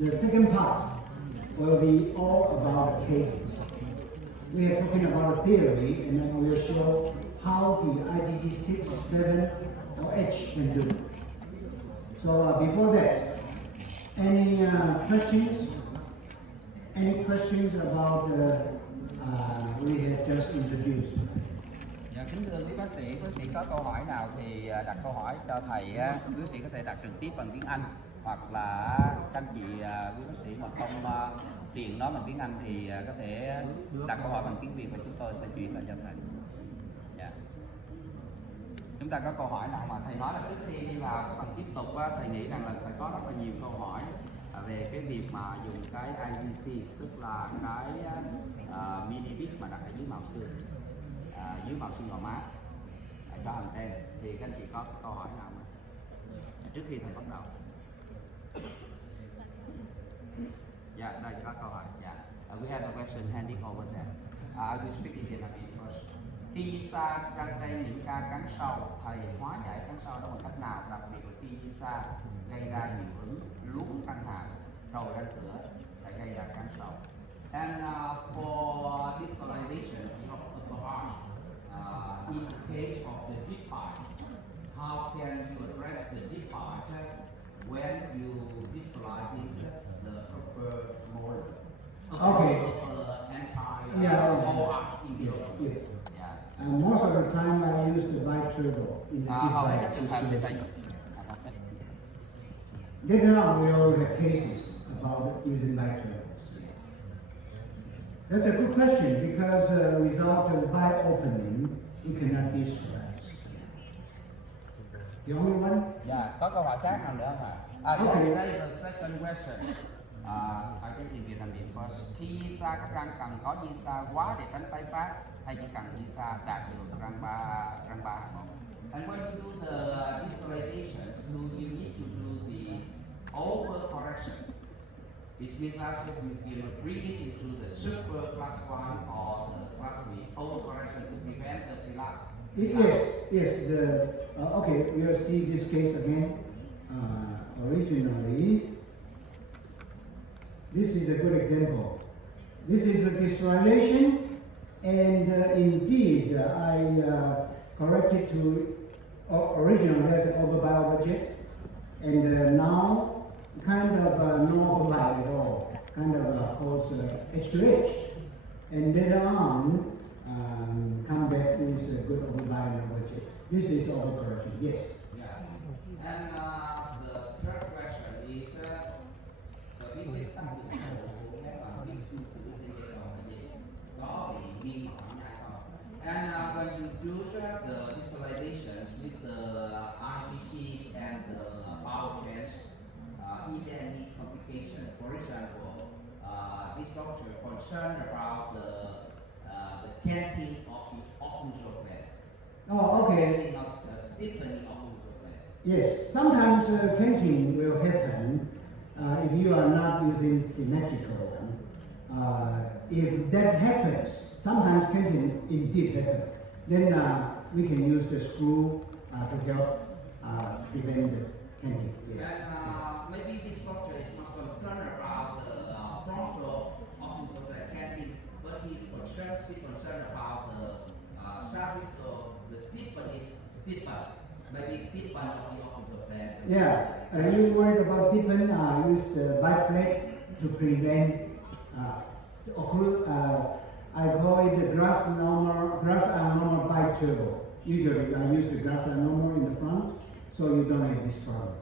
the second part will be all about cases. We are talking about a theory, and then we'll show how the IgG 6, 7, or H can do. So before that, any questions? Any questions about we have just introduced? Dạ, kính thưa quý bác sĩ có câu hỏi nào thì đặt câu hỏi cho thầy. Quý bác sĩ có thể đặt trực tiếp bằng tiếng Anh, hoặc là các anh chị quý bác sĩ mà không tiện nói bằng tiếng Anh thì có thể đặt câu hỏi bằng tiếng Việt và chúng tôi sẽ chuyển lại cho thầy. Dạ. Chúng ta có câu hỏi nào mà thầy nói là trước khi đi vào các phần tiếp tục thầy nghĩ rằng là sẽ có rất là nhiều câu hỏi về cái việc mà dùng cái IGC, tức là cái mini bit mà đặt ở dưới màu xương, dưới màu xương gò má cho hành tên, thì các anh chị có câu hỏi nào không? Trước khi thầy bắt đầu. Dạ, đây có câu hỏi. Dạ. We have a question handing over there. I will speak in Vietnamese first. Khi xa răng tay những ca cắn sâu, thầy hóa giải cắn sâu đó bằng cách nào? Đặc biệt là khi xa gây ra hiệu ứng luống răng hàm, rồi răng cửa sẽ gây ra cắn sâu. And for discoloration of the arm, in the case of the deep bite, how can you address the deep bite when you visualize the proper mold? Okay. Yes. Most of the time I use the bite turbo in the Hầu hết các trường hợp thì thầy. Later on we will have cases about using bite turbos. That's a good question because without the bite opening, it cannot distress. The only one? Dạ, có câu hỏi khác nào nữa không ạ? Okay. There is a second question. I think in Vietnamese first. Khi di xa các răng cần có di xa quá để tránh tái phát, hay chỉ cần di xa đạt được răng ba hàm một? And when you do the visualizations, do you need to do the over correction? Which means that you bring it into the super class 1 or the class B over correction to prevent the relapse. Yes. Okay, we'll see this case again. Originally, this is a good example. This is a visualization, and indeed I corrected to originally as an overbite budget, and now kind of no overbite at all, kind of called H2H, and later on come back with a good overbite budget. This is overcorrection, yes. Yeah. And the third question is the Videc sang dụng của các bạn nghiên cứu từ trên giai đoạn là gì? Có bị nghi hoặc nhai không? And when you do the visualizations with the IGCs and the bowel change, is there any complication? For example, this doctor concerned about the canting of the occlusal gland. Oh, okay. Canting of stiffening of occlusal gland. Yes, sometimes canting will happen if you are not using symmetrical. If that happens, sometimes canting indeed happens, then we can use the screw to help prevent the canting. Yeah. And maybe this doctor is not concerned about the frontal occlusal gland canting, but she's concerned about the sagittal, the stiffen, maybe stiffen of the occlusal gland. Yeah, are you worried about deepen? Use the bite plate to prevent I call it the grass abnormal bite turbo. Usually I use the grass abnormal in the front, so you don't have this problem.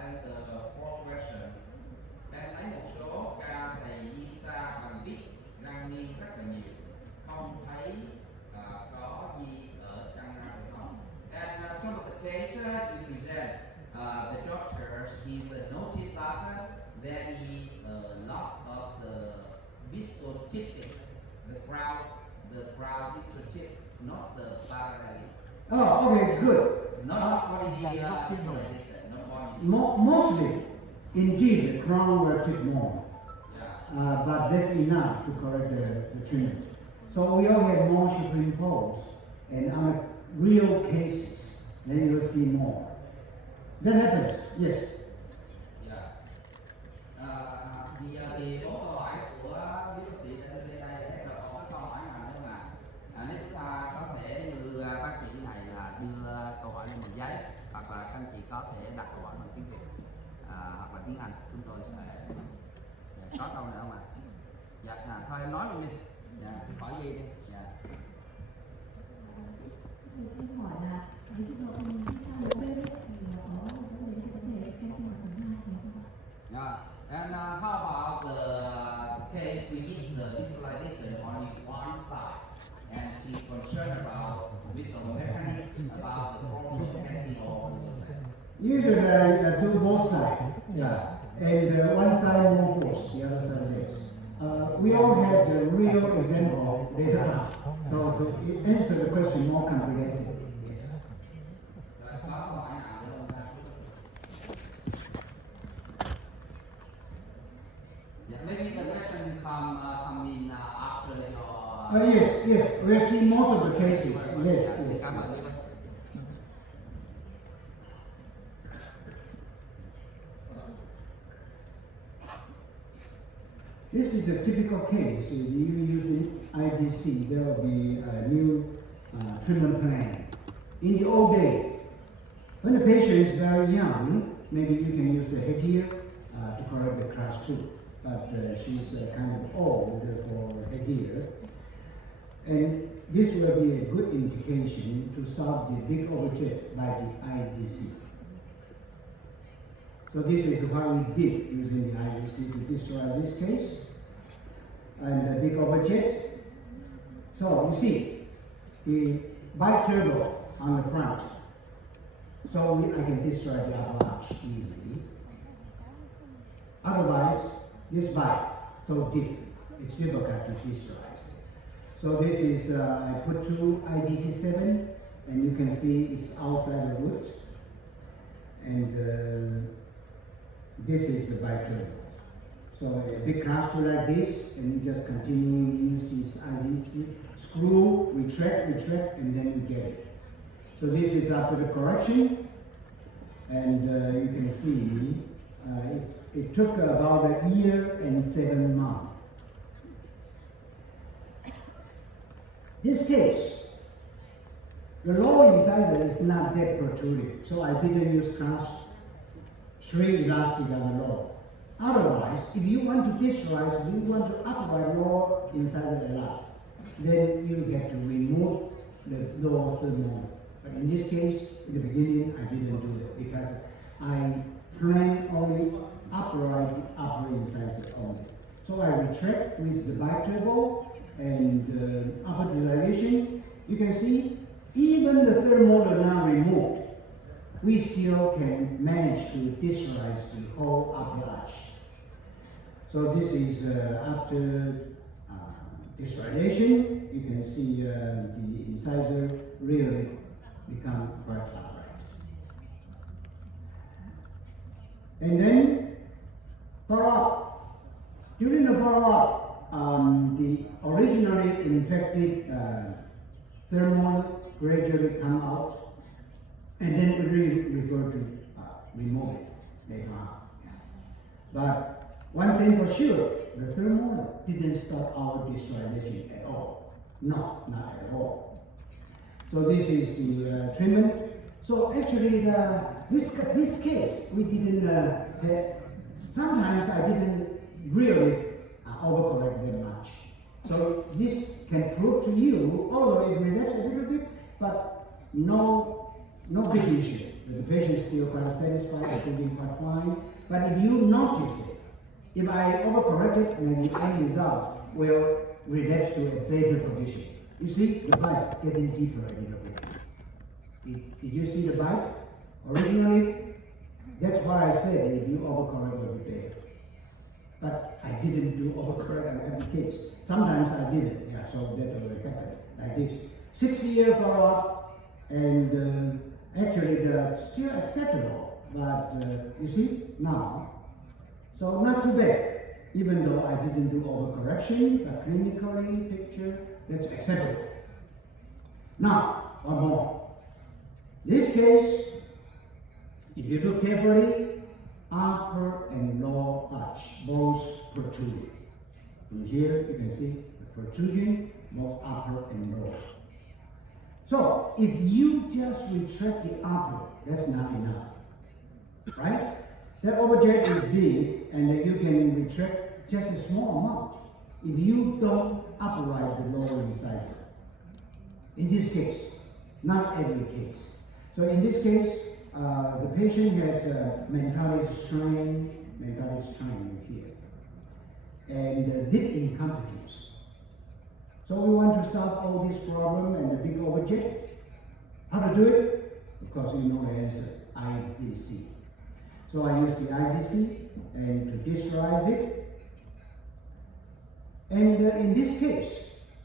And the fourth question. Em thấy một số ca thầy di xa bằng vít răng nghiêng rất là nhiều, không thấy có gì ở răng răng được không? And some of the cases you present, the doctor he's noted that there is a lot of the distal tipping, the ground distal tip, not the parallel. Oh, okay, good. Not what is the visualization, not what is Mostly, indeed, the crown will tip more, yeah. but that's enough to correct the treatment. So we all have more superimposed, and on real cases, then you'll see more. That happens, yes. hỏi bằng tiếng Việt hoặc là tiếng Anh, chúng tôi sẽ có câu nữa không ạ? Dạ, thôi em nói luôn đi. Dạ, hỏi gì đi. Dạ. Tôi xin hỏi là ví dụ như ông đi sang một bên thì có một vấn đề khi mà thứ hai thì không ạ? Yeah. And how about the case we need the visualization on one side, and she's concerned about visual mechanics, about the forms of getting or Usually I do both sides, yeah, and one side more force, the other side less. We all have the real example later on, so to answer the question more comprehensive. Yeah, maybe the question come in after your. Yes, we have seen most of the cases. Yes. Cảm ơn bác sĩ. This is a typical case. If you use IGC, there will be a new treatment plan. In the old day, when the patient is very young, maybe you can use the headgear to correct the class 2. But she's kind of old for headgear. And this will be a good indication to solve the big object by the IGC. So this is what we did using the IGC to destroy this case and the big object. So you see the bi-turbo on the front. So I can destroy the avalanche easily. Otherwise, this bike so deep, it's difficult to destroy. So this is I put 2 IGT7, and you can see it's outside the root, and this is the bi-turbo. So a big class 2 like this, and you just continue to use this IGT, screw, retract, and then you get it. So this is after the correction, and you can see it took about a year and 7 months. This case, the lower incisor is not that protruding, so I didn't use class 3 elastic on the lower. Otherwise, if you want to visualize, you want to upright lower incisor a lot, then you have to remove the lower third molar. But in this case, in the beginning, I didn't do it because I planned only upright the upper incisor only. So I retract with the bi-turbo and upper dilation. You can see even the third molar now removed, we still can manage to visualize the whole upper arch. So this is after visualization. You can see the incisor really become quite upright. And then follow-up. During the follow-up, the originally infected third molar gradually come out, and then we refer to remove it later on. But one thing for sure, the third molar didn't stop our visualization at all. No, not at all. So this is the treatment. So actually, this case, we didn't have, sometimes I didn't really overcorrect that much. So this can prove to you, although it relapses a little bit, but no big issue. The patient is still quite satisfied, feeling quite fine. But if you notice it, if I overcorrect it, maybe the end result will relapse to a better position. You see the bite getting deeper a little bit. Did you see the bite? Originally, that's why I said if you overcorrect it will be better. But I didn't do overcorrect on every case. Sometimes I didn't, yeah, so that will happen like this. 6 years follow-up, and actually they're still acceptable. But you see, now, so not too bad. Even though I didn't do overcorrection, but clinically picture, that's acceptable. Now, one more. This case, if you look carefully, upper and lower arch, both protruding. And here you can see the protrusion, both upper and lower. So if you just retract the upper, that's not enough. right? That object is big, and you can retract just a small amount if you don't upright the lower incisor. In this case, not every case. So in this case, the patient has mentalis strain here, and lip incompetence. So we want to solve all this problem and the big object. How to do it? Of course, you know the answer, IGC. So I use the IGC and to distalize it. And in this case,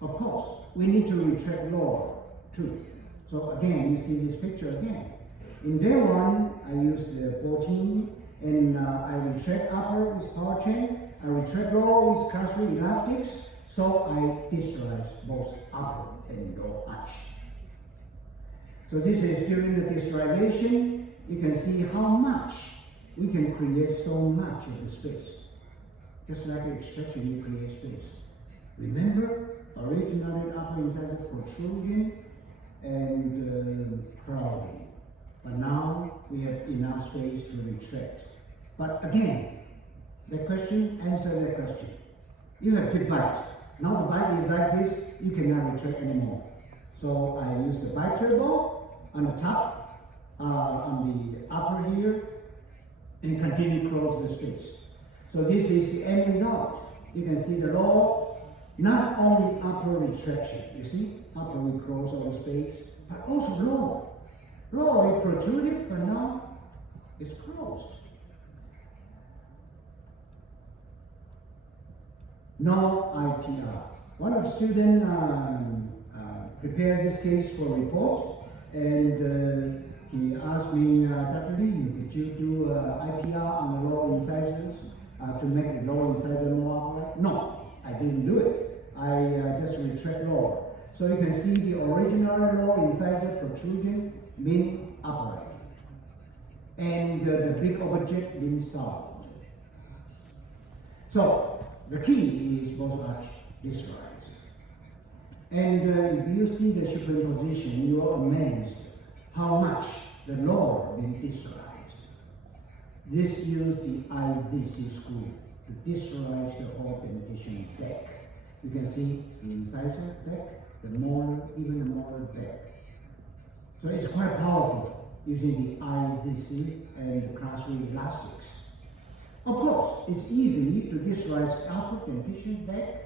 of course, we need to retract lower too. So again, you see this picture again. In day one, I use the 14, and I retract upper with power chain, I retract lower with cross-ring elastics, so I distalize both upper and lower arch. So this is during the distalization, you can see how much we can create so much of the space. Just like extraction, you create space. Remember, originally upper incisor protrusion and crowding. But now we have enough space to retract. But again, answer that question. You have deep bite. Now the bite is like this, you cannot retract anymore. So I use the bite turbo on the top, on the upper here, and continue to close the space. So this is the end result. You can see the lower, not only upper retraction, you see, upper we close all the space, but also lower. Lower it protruded, but now it's closed. No IPR. One of the students prepared this case for report, and he asked me, Dr. Lee, could you do IPR on the lower incisors to make the lower incisor more upright? No, I didn't do it. I just retract lower. So you can see the original lower incisor protrusion being upright, and the big object being solved. So the key is both arch distalized. And if you see the superimposition, you are amazed how much the lower being distalized. This uses the IZC screw to distalize the whole dentition back. You can see the incisor back, the molar, even the molar back. So it's quite powerful using the IZC and the cross-ring elastics. Of course, it's easy to distalize upper dentition back.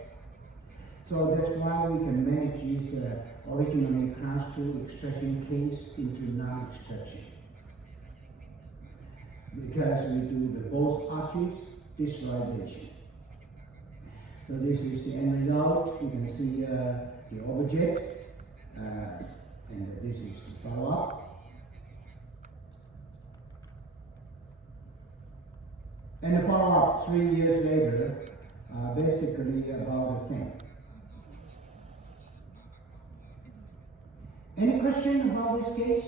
So that's why we can manage this originally cross-tooth extraction case into non-extraction. Because we do the both arches distalization. So this is the end result. You can see the object, and this is the follow-up. And the follow-up 3 years later, basically about the same. Any question about this case?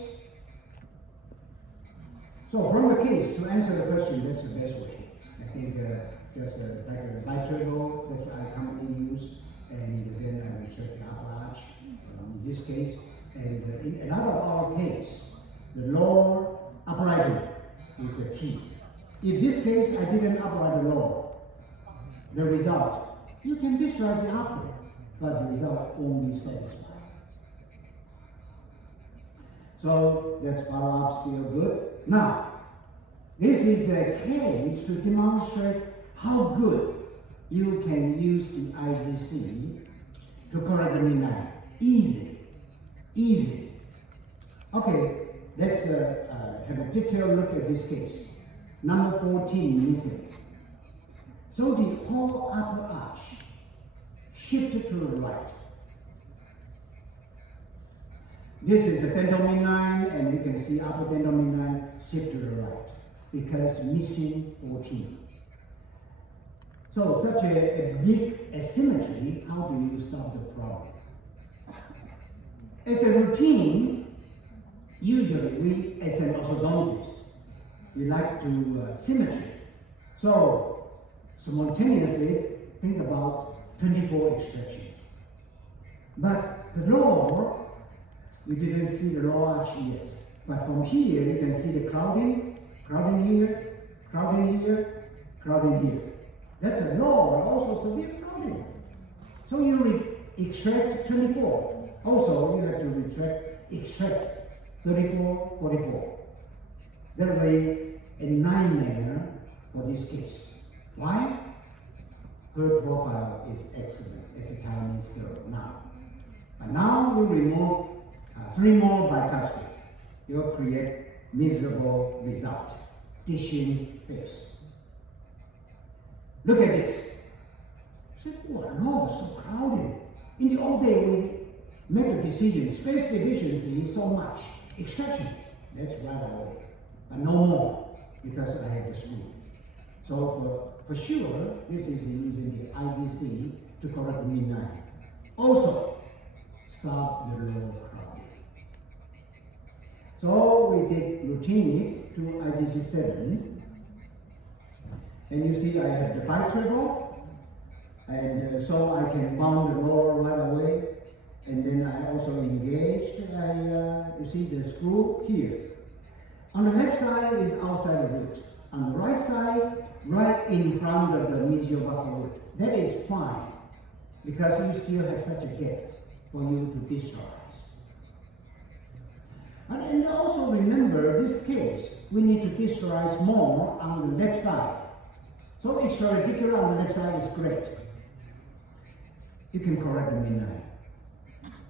So from the case, to answer the question, that's the best way. I think just like a biturbo, that's what I commonly use, and then I will check the upper arch in this case. And in another our case, the lower uprighting is the key. In this case, I didn't upright the lower. The result, you can distalize the upper, but the result won't be satisfied. So that's follow-up still good. Now, this is a case to demonstrate how good you can use the IGC to correct the midline. Easy. Easy. Okay, let's have a detailed look at this case. Number 14 missing. So the whole upper arch shifted to the right. This is the dental midline, and you can see upper dental midline shift to the right because missing 14. So such a big asymmetry, how do you solve the problem? As a routine, usually we, as an orthodontist, we like to symmetry. So simultaneously think about 24 extraction. But the lower, we didn't see the lower arch yet. But from here, you can see the crowding crowding here, crowding here, crowding here. That's a low and also severe crowding. So you extract 24. Also, you have to extract 34, 44. That way, a nightmare for this case. Why? Her profile is excellent as a Taiwanese girl now. But now we remove 3 more bicuspid. You'll create miserable result. Dishing face. Look at this. Say, oh no, so crowded. In the old day, we make a decision. Space deficiency is so much. Extraction. That's right away. But no more, because I have this rule. So for sure, this is using the IGC to correct the midnight. Also, solve the low crowding. So we did routinely to IGC 7. And you see I have the bi-treble, and so I can bound the lower right away. And then I also engaged, you see the screw here. On the left side is outside the root. On the right side, right in front of the mesial buccal root. That is fine, because you still have such a gap for you to discharge. And also remember this case, we need to discharge more on the left side. So extraradicular on the left side is great. You can correct the midnight.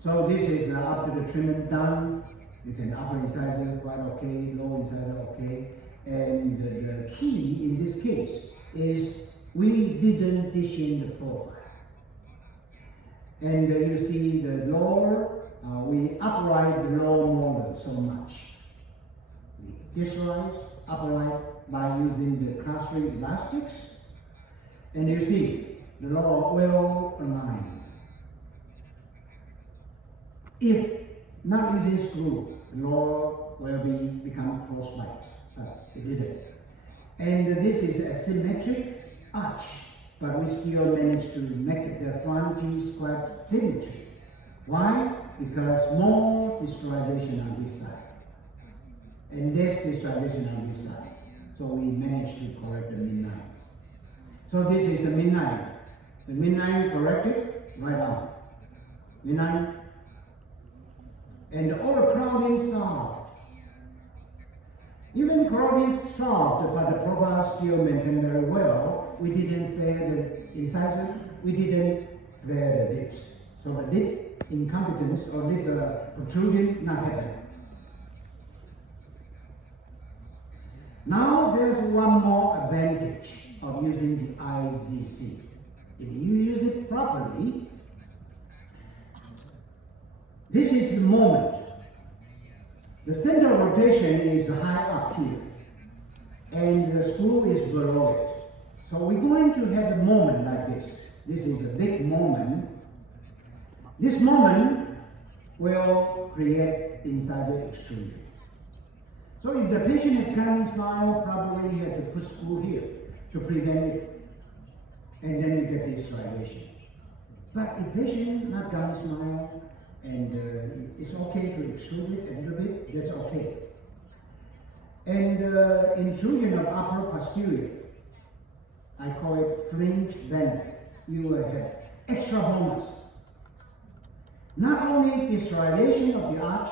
So this is after the treatment done. You can upper incisor quite okay, lower incisor okay. And the key in this case is we didn't dish in the profile. And you see the lower, we upright the lower molar so much. We discharge upright by using the cross-ring elastics. And you see the lower well aligned. If not using screw, the lower will become cross-right. It didn't. And this is a symmetric arch, but we still managed to make the front teeth quite symmetry. Why? Because more distalization on this side, and less distalization on this side. So we managed to correct the midnight. So this is the midnight. The midnight corrected, right on. Midnight. And all the crowding solved. Even crowding solved, but the profile still maintained very well. We didn't flare the incisor, we didn't flare the lips. So the lip incompetence or lip protrusion not happening. Now there's one more advantage of using the IGC. If you use it properly, this is the moment. The center of rotation is high up here, and the screw is below it. So we're going to have a moment like this. This is a big moment. This moment will create incisor extrusion. So if the patient has gummy smile, probably you have to put screw here to prevent it, and then you get this dilation. But if patient not gummy smile, and it's okay to extrude it a little bit, that's okay. And intrusion of upper posterior, I call it fringe bend. You will have extra bonus. Not only distalization of the arch,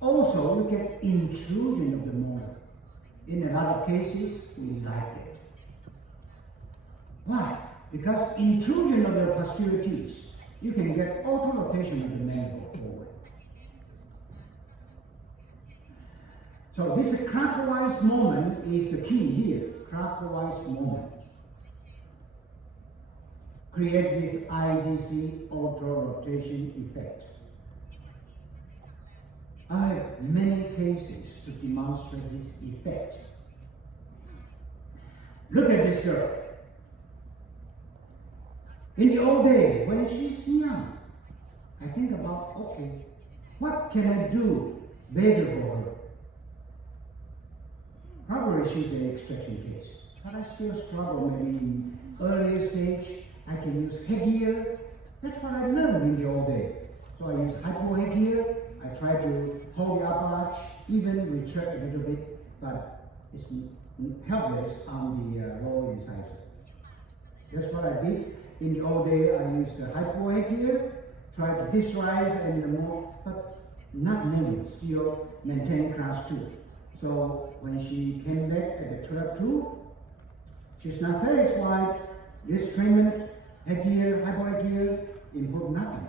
also you get intrusion of the molar. In a lot of cases, we like it. Why? Because intrusion of the posterior teeth, you can get auto-rotation of the mandible forward. So this clockwise moment is the key here. Clockwise moment. Create this IGC auto-rotation effect. I have many cases to demonstrate this effect. Look at this girl. In the old day, when she's young, I think about, okay, what can I do better for her? Probably she's an extraction case, but I still struggle maybe in earlier stage. I can use headgear. That's what I learned in the old day. So I use hypo headgear. I try to hold the upper arch, even retract a little bit, but is helpless on the lower incisor. That's what I did. In the old day, I used the hypoid here, try to visualize and more, but not moving, still maintain class 2. So when she came back at the 12-2, she's not satisfied. This treatment, head here, hypoid here, improved nothing.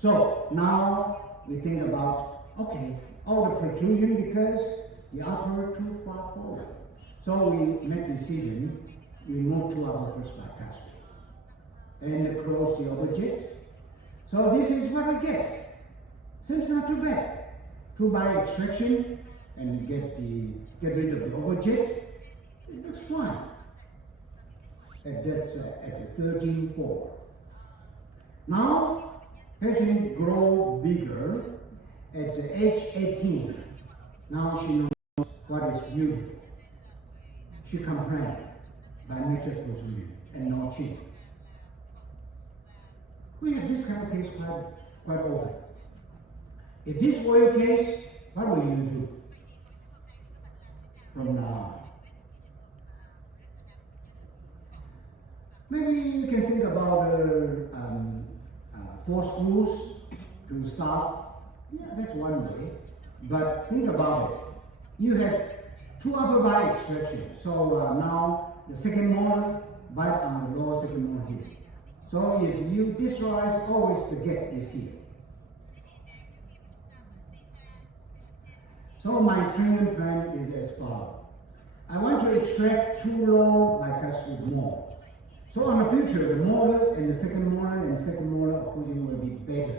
So now we think about, okay, all the protrusion because the upper too far forward. So we make decision, we move to our first bicuspid and close the opposite. So this is what we get. Seems not too bad. 2 by extraction and get rid of the opposite. It looks fine. And that's at the 13-4. Now, patient grow bigger at the age 18. Now she knows what is beautiful. She complained by nature protrusion and no chin. We have this kind of case quite often. If this were your case, what will you do from now on? Maybe you can think about 4 screws to stop. Yeah, that's one way. But think about it. You have 2 upper bite extraction. So now the second molar bite on the lower second molar here. So if you visualize, always the gap is here. So my treatment plan is as follows. I want to extract 2 lower bicuspid more. So in the future, the molar and the second molar occlusion will be better.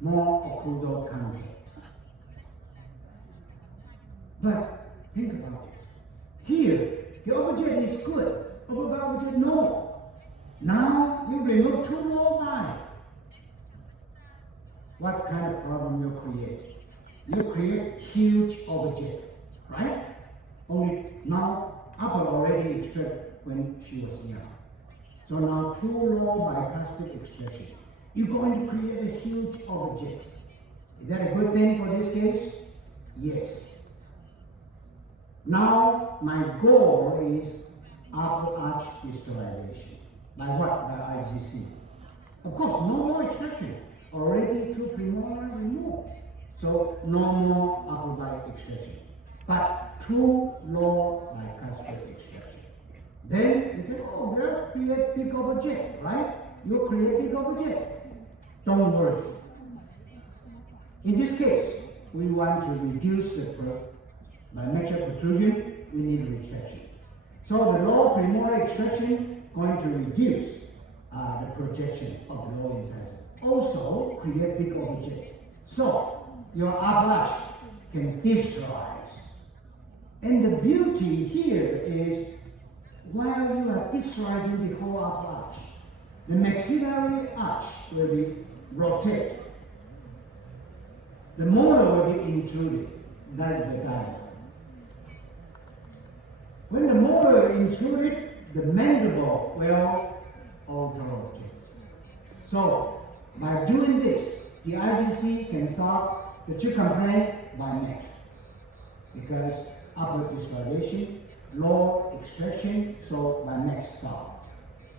More occlusal contact. But think about it. Here, the opposite is good. Upper opposite, no. Now you remove 2 lower bite. What kind of problem you create? You create huge opposite, right? Only now upper already extracted when she was young. So now 2 lower bicuspid extraction. You're going to create a huge opposite. Is that a good thing for this case? Yes. Now my goal is upper arch distalization. By what? By IGC. Of course, no more extraction. Already 2 premolar removed. So no more upper bite extraction. But 2 lower bicuspid extraction. Then you can, oh, well, create big opposite, right? You create big opposite. Don't worry. In this case, we want to reduce the by major protrusion, we need retraction. So the lower premolar extraction going to reduce the projection of the lower incisor. Also create big opposite. So your upper arch can visualize. And the beauty here is while you are visualizing the whole upper arch, the maxillary arch will be rotated. The molar will be intruded. That is the diagram. When the molar is intruded, the mandible will auto-rotate. So, by doing this, the IGC can stop the chick complaint by neck. Because upper distalization, lower extraction, so by neck stop.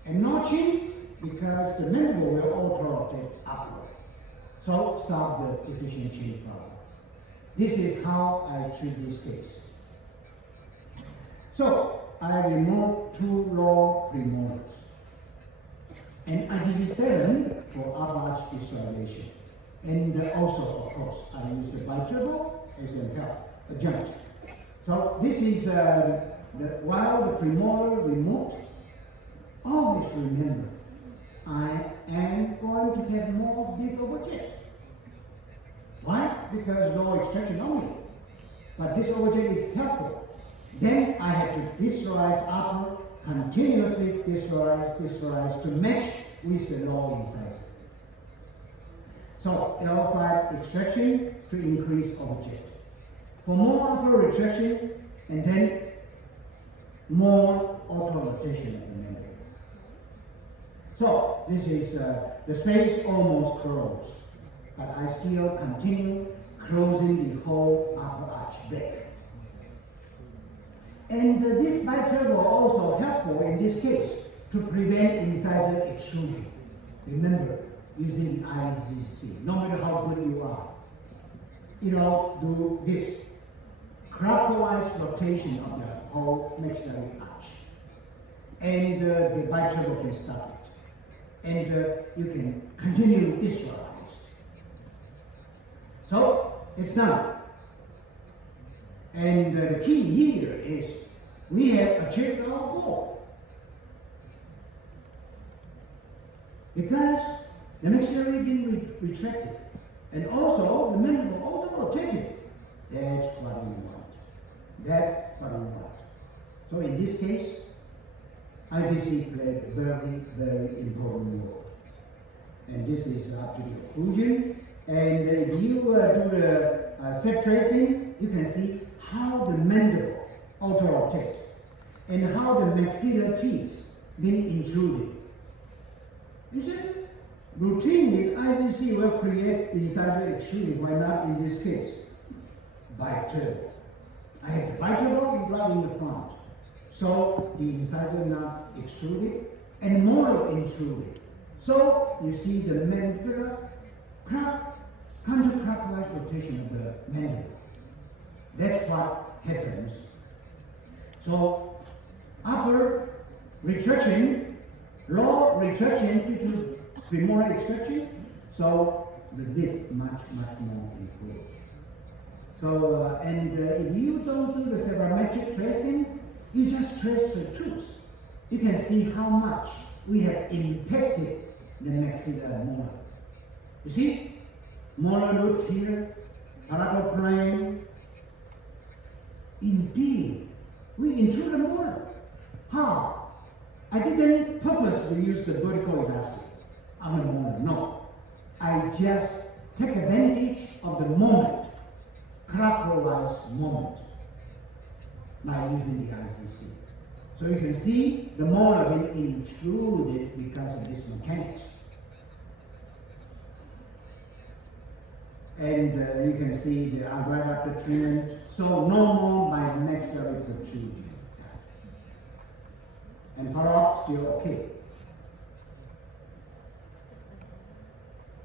And notching, because the mandible will auto-rotate upward. So, stop the efficient chin problem. This is how I treat this case. So, I remove 2 lower premolars. And I did 7 for upper arch distalization. And also, of course, I use the biturbo as a help, adjunct. So this is while the premolar removed, always remember, I am going to have more big opposite. Why? Because lower extraction only. But this opposite is helpful. Then I have to visualize upper, continuously visualize to match with the lower incisor. So L5 extraction to increase opposite. For more upper retraction, and then more auto-rotation of the mandible. So this is the space almost closed, but I still continue closing the whole upper arch back. And this biturbo also helpful in this case to prevent incisor extrusion. Remember, using IZC, no matter how good you are, do this clockwise rotation of the whole maxillary arch. And the biturbo can stop it. And you can continue visualize. So, it's done. And the key here is we have achieved our goal. Because the maxillary being retracted, and also the mandible also rotated. That's what we want. That's what we want. So in this case, IVC played a very, very important role. And this is up to the occlusion. And if you do the set tracing, you can see how the mandible auto-rotates and how the maxillary teeth being intruded. You see, routinely IVC will create incisor extrusion. Why not in this case? Biturbo. I have biturbo right in the front. So the incisor not extruded and molar intruded. So you see the mandibular counterclockwise rotation of the mandible. That's what happens. So upper retraction, lower retraction due to premolar extraction. So the lid much more improved. So if you don't do the sabermetric tracing, you just trace the tooth. You can see how much we have impacted the maxillary molar. You see, molar root here, palatal plane. Indeed, we intrude the molar. How? I didn't purposely use the vertical elastic on the molar. No, I just take advantage of the moment, clockwise moment, by using the ITC. So you can see the molar being intruded because of this mechanics. And you can see the right after treatment. So no more by maxillary protrusion. And follow-up still okay.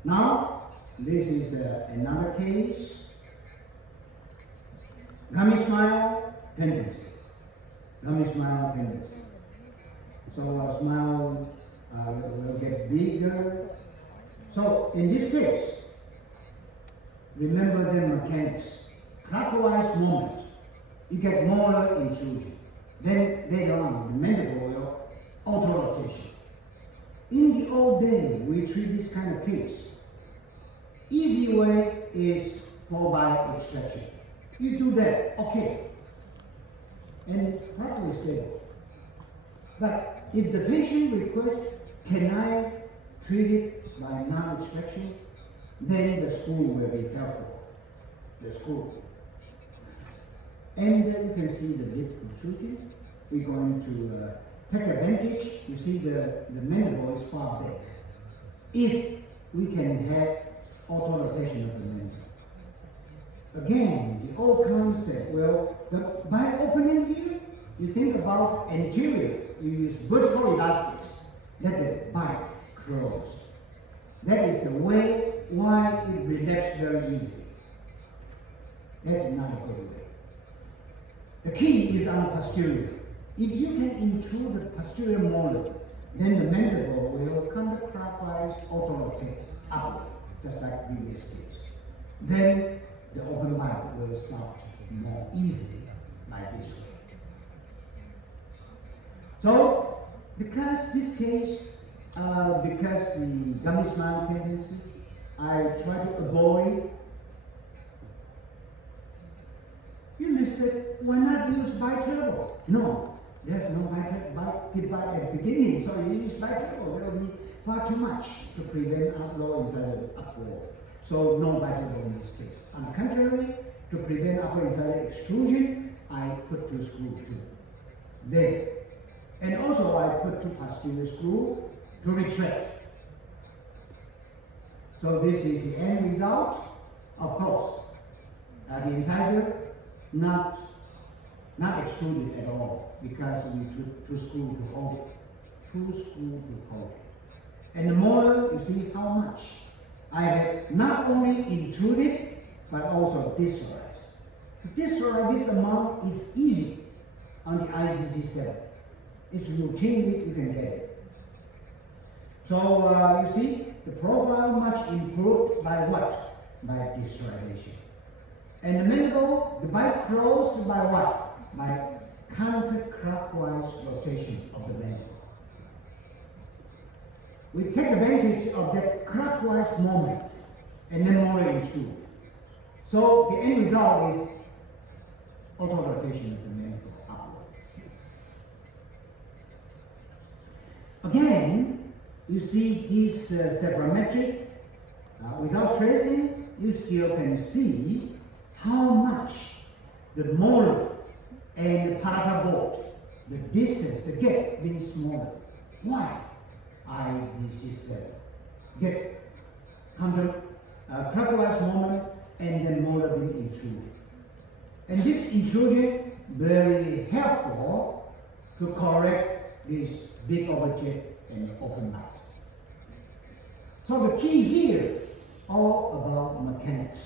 Now, this is another case. Gummy smile tendency. Gummy smile tendency. So our smile will get bigger. So in this case, remember the mechanics. Clockwise moment, you get molar intrusion. Then later on, the mandible will auto-rotation. In the old day, we treat this kind of case. Easy way is 4x extraction. You do that, okay. And properly stable. But if the patient requests, can I treat it by non-extraction? Then the screw will be helpful. The screw. And then you can see the lid protruding. We're going to take advantage. You see the mandible is far back. If we can have auto-rotation of the mandible. Again, the old concept, well, by opening here, you think about anterior, you use vertical elastics, let the bite close. That is the way why it relaxes very easily. That's not a good way. The key is on posterior. If you can intrude the posterior molar, then the mandible will counterclockwise auto-rotate upward, just like previous case. Then the open bite will start more easily like this way. So, because this case, because the gummy smile tendency, I try to avoid. You may say, why not use biturbo? No, there's no bite at the beginning, so you use biturbo. There will be far too much to prevent upload inside the upward. So no biturbo in this case. On the contrary, to prevent upper inside extrusion, I put 2 screws too. There. And also I put 2 posterior screws to retract. So this is the end result. Of course, the incisor not not excluded at all, because we to school to hold it. To school to hold it. And the molar, you see how much I have not only intruded, but also disorganized. To disorganize this amount is easy on the IGC7. It's routinely you can get it. So you see, the profile much improved by what? By disorganization. And the mandible, the bite closed by what? By counterclockwise rotation of the mandible. We take advantage of that clockwise moment and then molar intrude. So the end result is auto-rotation of the mandible upward. Again, you see this sabrometric, without tracing, you still can see how much the molar and the palatal board, the distance, the gap being smaller. Why? IGC7 get clockwise moment and then molar being intruded. And this intrusion very helpful to correct this big object and open mouth. So the key here, all about mechanics.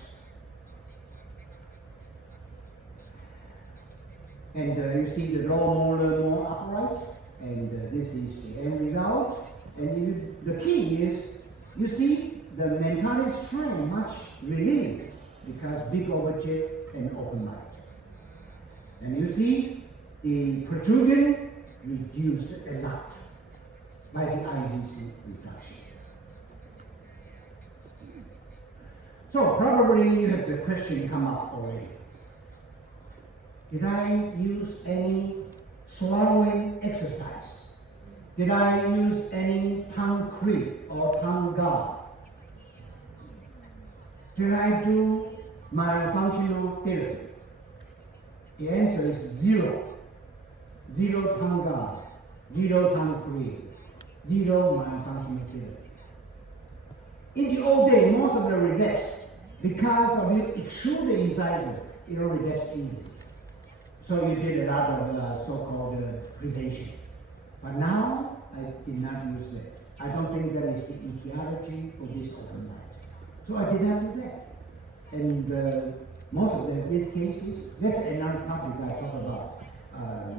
And you see the lower molar more upright, and this is the end result. And the key is, you see the mentalic strain much relieved because big object and open mouth. And you see the protrusion reduced a lot by the IGC reduction. So probably you have the question come up already. Did I use any swallowing exercise? Did I use any tongue creep or tongue guard? Did I do my functional therapy? The answer is zero. Zero tongue guard, zero tongue creep, zero my functional therapy. In the old day, most of the relapse, because of you extrude the incisor, it will relapse easily. So you did a lot of so-called prevention. But now, I did not use that. I don't think that is the etiology for this open mouth. So I did not do that. And most of these cases, that's another topic I talk about.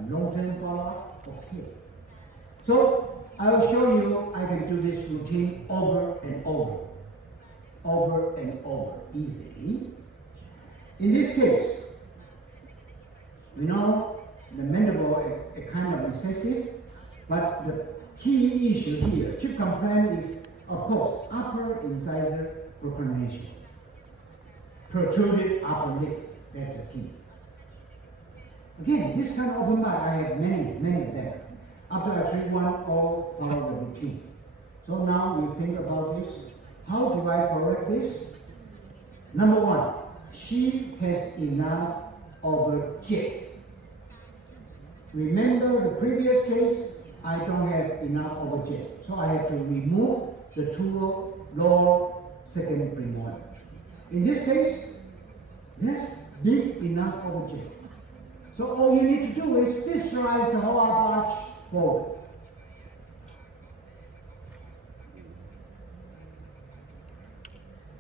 Long-term follow-up, okay. So I will show you I can do this routine over and over. Over and over, easily. In this case, we know the mandible is kind of excessive, but the key issue here, chief complaint is, of course, upper incisor proclamation. Protruded upper lip, that's the key. Again, this kind of open mouth, I have many of them. After I treat one, all follow the routine. So now we think about this. How do I correct this? Number one, she has enough of a jet. Remember the previous case, I don't have enough of a jet. So I have to remove the two lower second premolar. In this case, that's big enough of a jet. So all you need to do is visualize the whole upper arch forward.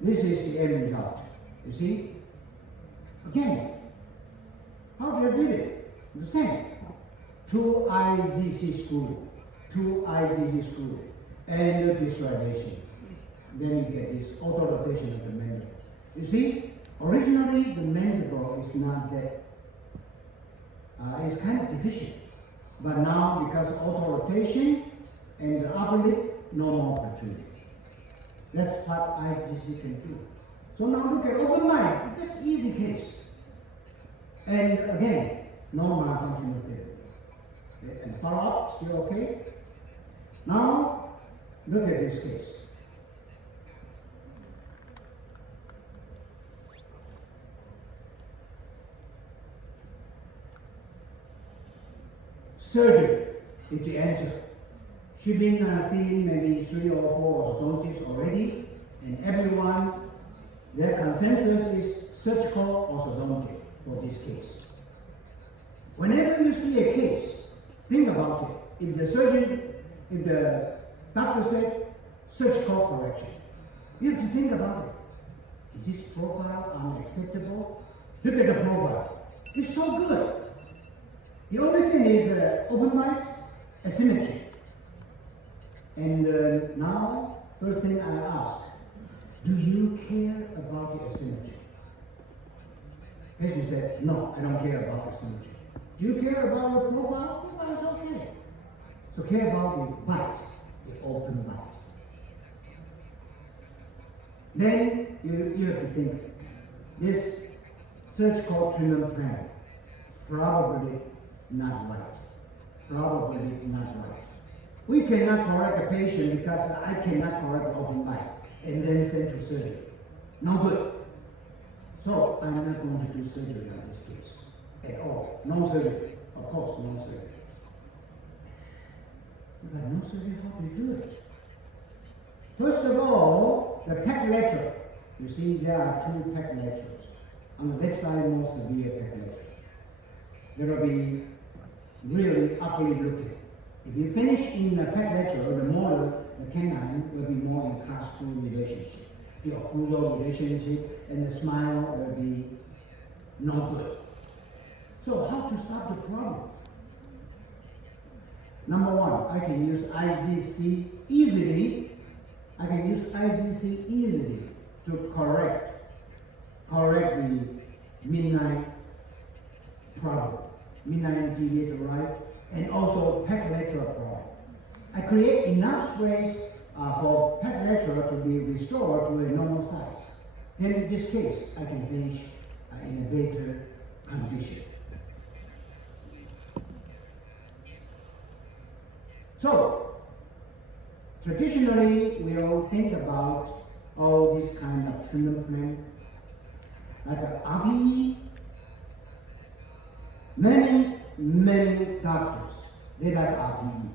This is the end result. You see? Again, how do I do it? The same. 2 IGC screw, 2 IGC screw, and the visualization. Then you get this auto rotation of the mandible. You see, originally the mandible is not that. It's kind of deficient. But now, because of auto rotation and the upper lip, no more protrusion. That's what IGC can do. So now look at open mind. That's easy case. And again, no malfunctional therapy. And follow up, still okay? Now, look at this case. Surgery is the answer. She's been seeing maybe 3 or 4 orthodontists already, and everyone, their consensus is surgical orthodontic for this case. Whenever you see a case, think about it. If the doctor said surgical correction, you have to think about it. Is this profile unacceptable? Look at the profile. It's so good. The only thing is open light, asymmetry. And now, first thing I ask, do you care about the asymmetry? Patient said, no, I don't care about asymmetry. Do you care about your profile? Well, it's okay. So care about the light, the open light. Then you have to think, this surgical treatment plan, probably not right. Probably not right. We cannot correct a patient because I cannot correct the open light and then send to surgery. No good. So I'm not going to do surgery on this case at all. No surgery. Of course, no surgery. But no surgery, how do you do it? First of all, the pec lateral. You see, there are two pec laterals. On the left side, more severe pec lateral. There will be really ugly looking. If you finish in the pec lateral, the molar, the canine will be more in class 2 relationship. The occlusal relationship and the smile will be no good. So how to solve the problem? Number one, I can use IGC easily. I can use IGC easily to correct the midnight problem, midnight deviate to right, and also pec lateral problem. I create enough space for pec lateral to be restored to a normal size. Then in this case, I can finish in a better condition. So, traditionally, we all think about all this kind of treatment plan, like RPE. Many doctors, they like RPE.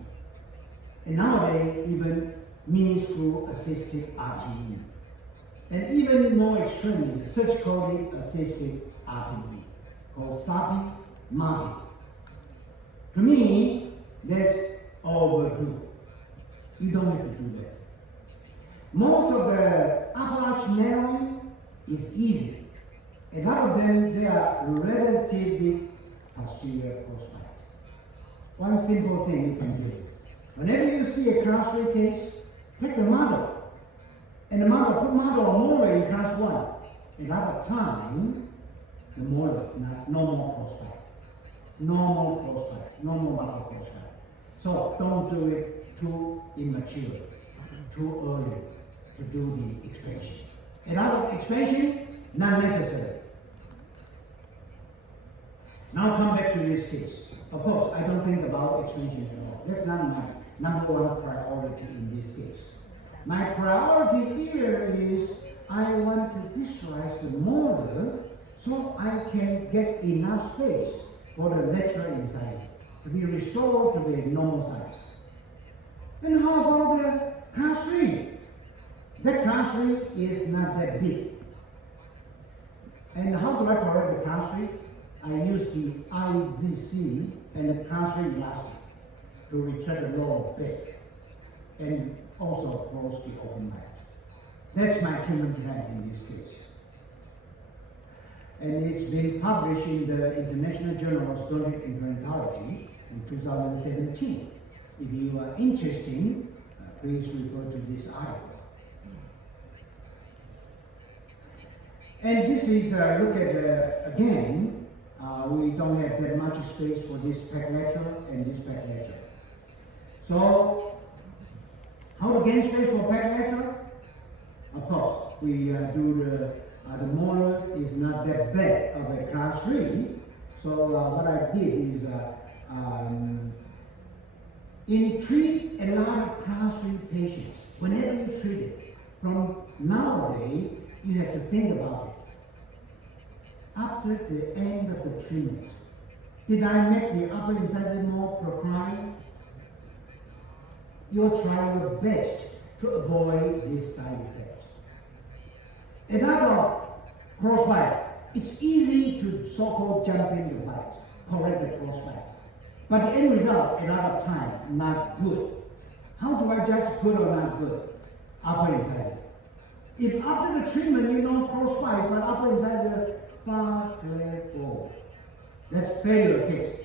And nowadays, even mini-screw assisted RPE. And even more extremely, surgically assisted RPE, called SAPI, MAPI. To me, that's overdue. You don't have to do that. Most of the upper arch narrowing is easy. A lot of them, they are relatively posterior crossbite. One simple thing you can do. Whenever you see a class 3 case, take the model. And the model, put model or molar in class 1. A lot of time, the molar, no more crossbite. No more crossbite. No more upper crossbite. So don't do it too immature, too early to do the expansion. A lot of expansion, not necessary. Now come back to this case. Of course, I don't think about expansion at all. That's not my number one priority in this case. My priority here is I want to visualize the molar so I can get enough space for the lateral incisor to be restored to the normal size. And how about the class 3? That class 3 is not that big. And how do I correct the class 3? I use the IGC and the class 3 elastic to retract the lower back and also close the open light. That's my treatment plan in this case. And it's been published in the International Journal of Orthodontic Implantology in 2017. If you are interested, please refer to this article. And this is, look at, again, we don't have that much space for this pec lateral and this pec lateral. So, how to gain space for pec lateral? Of course, we do the molar is not that bad of a class 3. So what I did is, treat a lot of class 3 patients. Whenever you treat it, from nowadays, you have to think about it. After the end of the treatment, did I make the upper incisor more procline? You'll try your best to avoid this side effect. Another crossbite, it's easy to so-called jump in the bite. correct the crossbite. But the end result, a lot of time, not good. How do I judge good or not good? Upper incisor. If after the treatment you don't crossbite, but upper incisor far clear forward, that's failure case.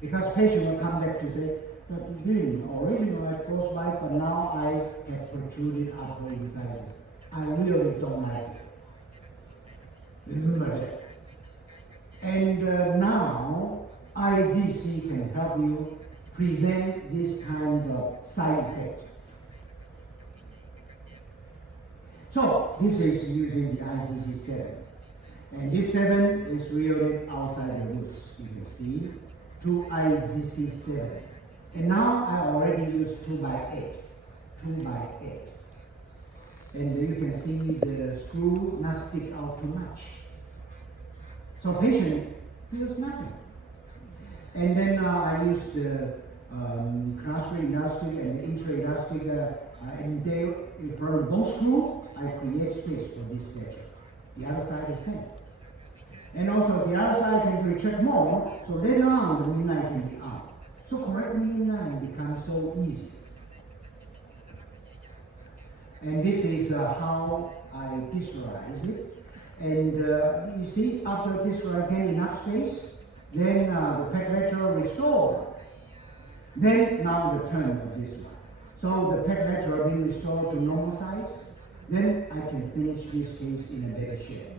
Because patient will come back to say, but really, originally I crossbite, but now I have protruded upper incisor. I really don't like it. Remember that. And now IGC can help you prevent this kind of side effect. So this is using the IGC-7. And this 7 is really outside the roots, you can see, to IGC-7. And now I already used 2x8. 2x8. And you can see the screw not stick out too much. So patient feels nothing. And then I used the classic elastic and the intra-elastic, and they, from the bone screw, I create space for this statue. The other side is same. And also the other side can retract more, so later on the midnight can be out. So correcting midnight becomes so easy. And this is how I distalize it. And you see, after distalize gain enough space, then the pec lateral restored. Then now the turn of this one. So the pec lateral being restored to normal size, then I can finish this case in a better shape.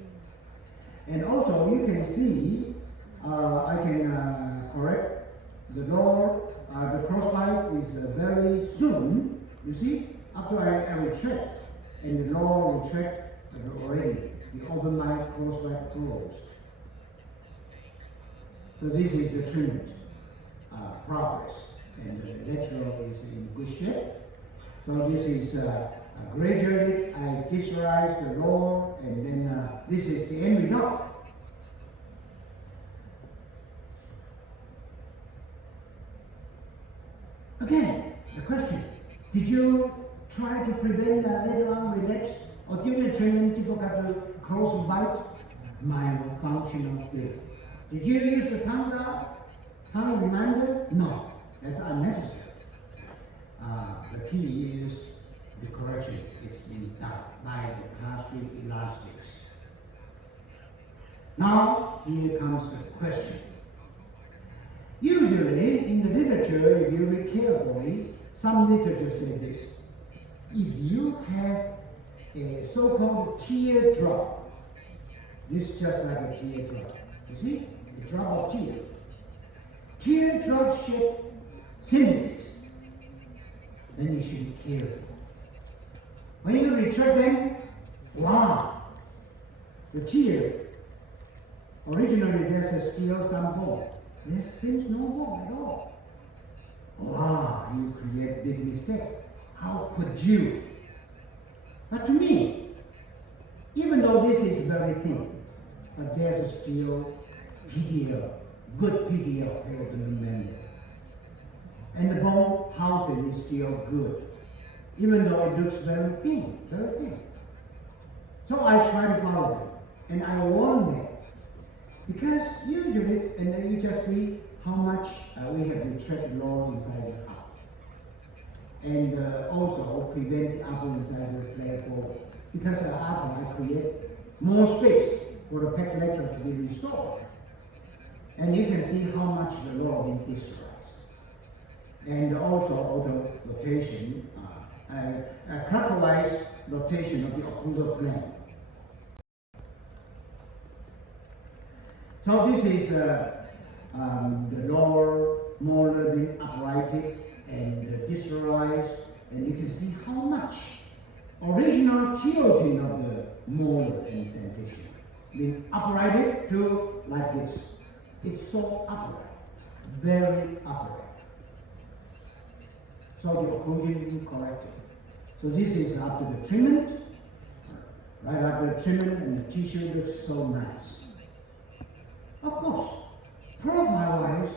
And also you can see, I can correct the lower, the crossbite is very soon, you see, after I retract, and the lower retract already, the open line crossbite closed. So this is the treatment progress, and the lateral is in good shape. So this is gradually I distalize the lower, and then this is the end result. Again, the question, did you try to prevent later on relapse, or during the treatment people got to close and bite? Myofunctional failure. Did you use the tongue guard? Tongue reminder? No, that's unnecessary. The key is the correction. It's been done by the classic elastics. Now, here comes the question. Usually, in the literature, if you read carefully, some literature says this. If you have a so-called teardrop, this is just like a teardrop. You see? A drop of tear. Teardrop shaped synthesis. Then you should be careful. When you retract them, wow! The tear, originally there's still some bone. There seems no bone at all. Wow, you create big mistake. How could you? But to me, even though this is very thin, but there's still PDL, good PDL, peritoneal membrane. And the bone housing is still good, even though it looks very thin, very thin. So I try to follow it, and I warn them, because usually, and then you just see how much we have retracted lower inside the heart. And also prevent the upper inside the flare forward. Because after I create more space for the pec lateral to be restored. And you can see how much the lower being distalized. And also auto rotation, clockwise rotation of the occlusal plane. So this is the lower molar being uprighted and distalized, and you can see how much original tilting of the molar indentation being uprighted to like this. It's so upright, very upright. So the occlusion is corrected. So this is after the treatment, right after the treatment, and the tissue looks so nice. Of course, profile-wise,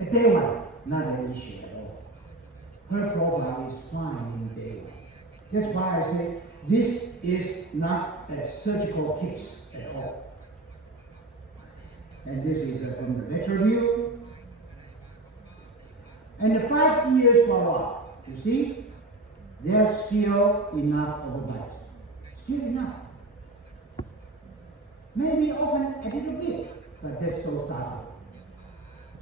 at day one, not an issue at all. Her profile is fine in day one. That's why I say this is not a surgical case at all. And this is from the lateral view. And the 5 years follow-up, you see, there's still enough overbite. Still enough. Maybe open a little bit, but that's so subtle.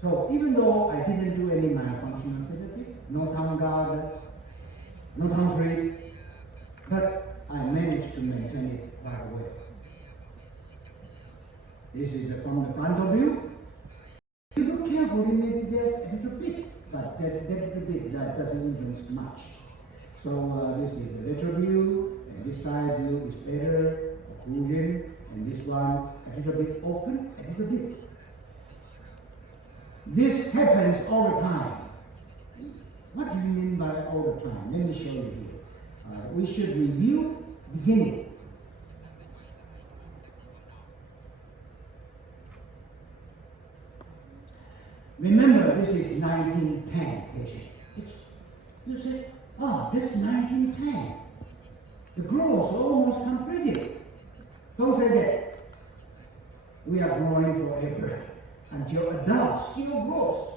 So even though I didn't do any myofunctional therapy, no tongue guard, no tongue breathe, but I managed to maintain it right away. This is from the frontal view. If you look carefully, maybe there's a little bit, but that little bit that doesn't influence much. So this is the lateral view, and this side view is better, occlusion, and this one a little bit open, a little bit. This happens all the time. What do you mean by all the time? Let me show you here. We should review beginning. Remember, this is 1910 patient. You say, oh, that's 1910. The growth is almost completed. Don't say that. We are growing forever until adults still grows.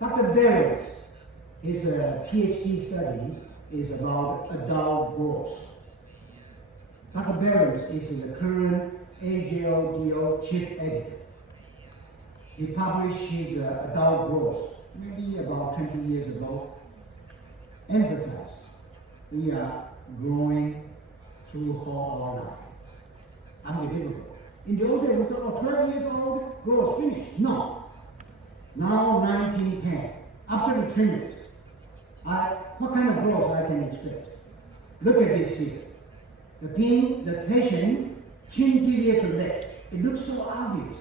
Dr. Barrett's his PhD study is about adult growth. Dr. Barrett's is the current AJLDO chief editor. He published his adult growth maybe about 20 years ago. Emphasized we are growing through whole life. Unbelievable. In the old days, we thought, oh, 12 years old, growth finished. No. Now 1910, after the treatment, what kind of growth I can expect? Look at this here. The patient chin deviate to left. It looks so obvious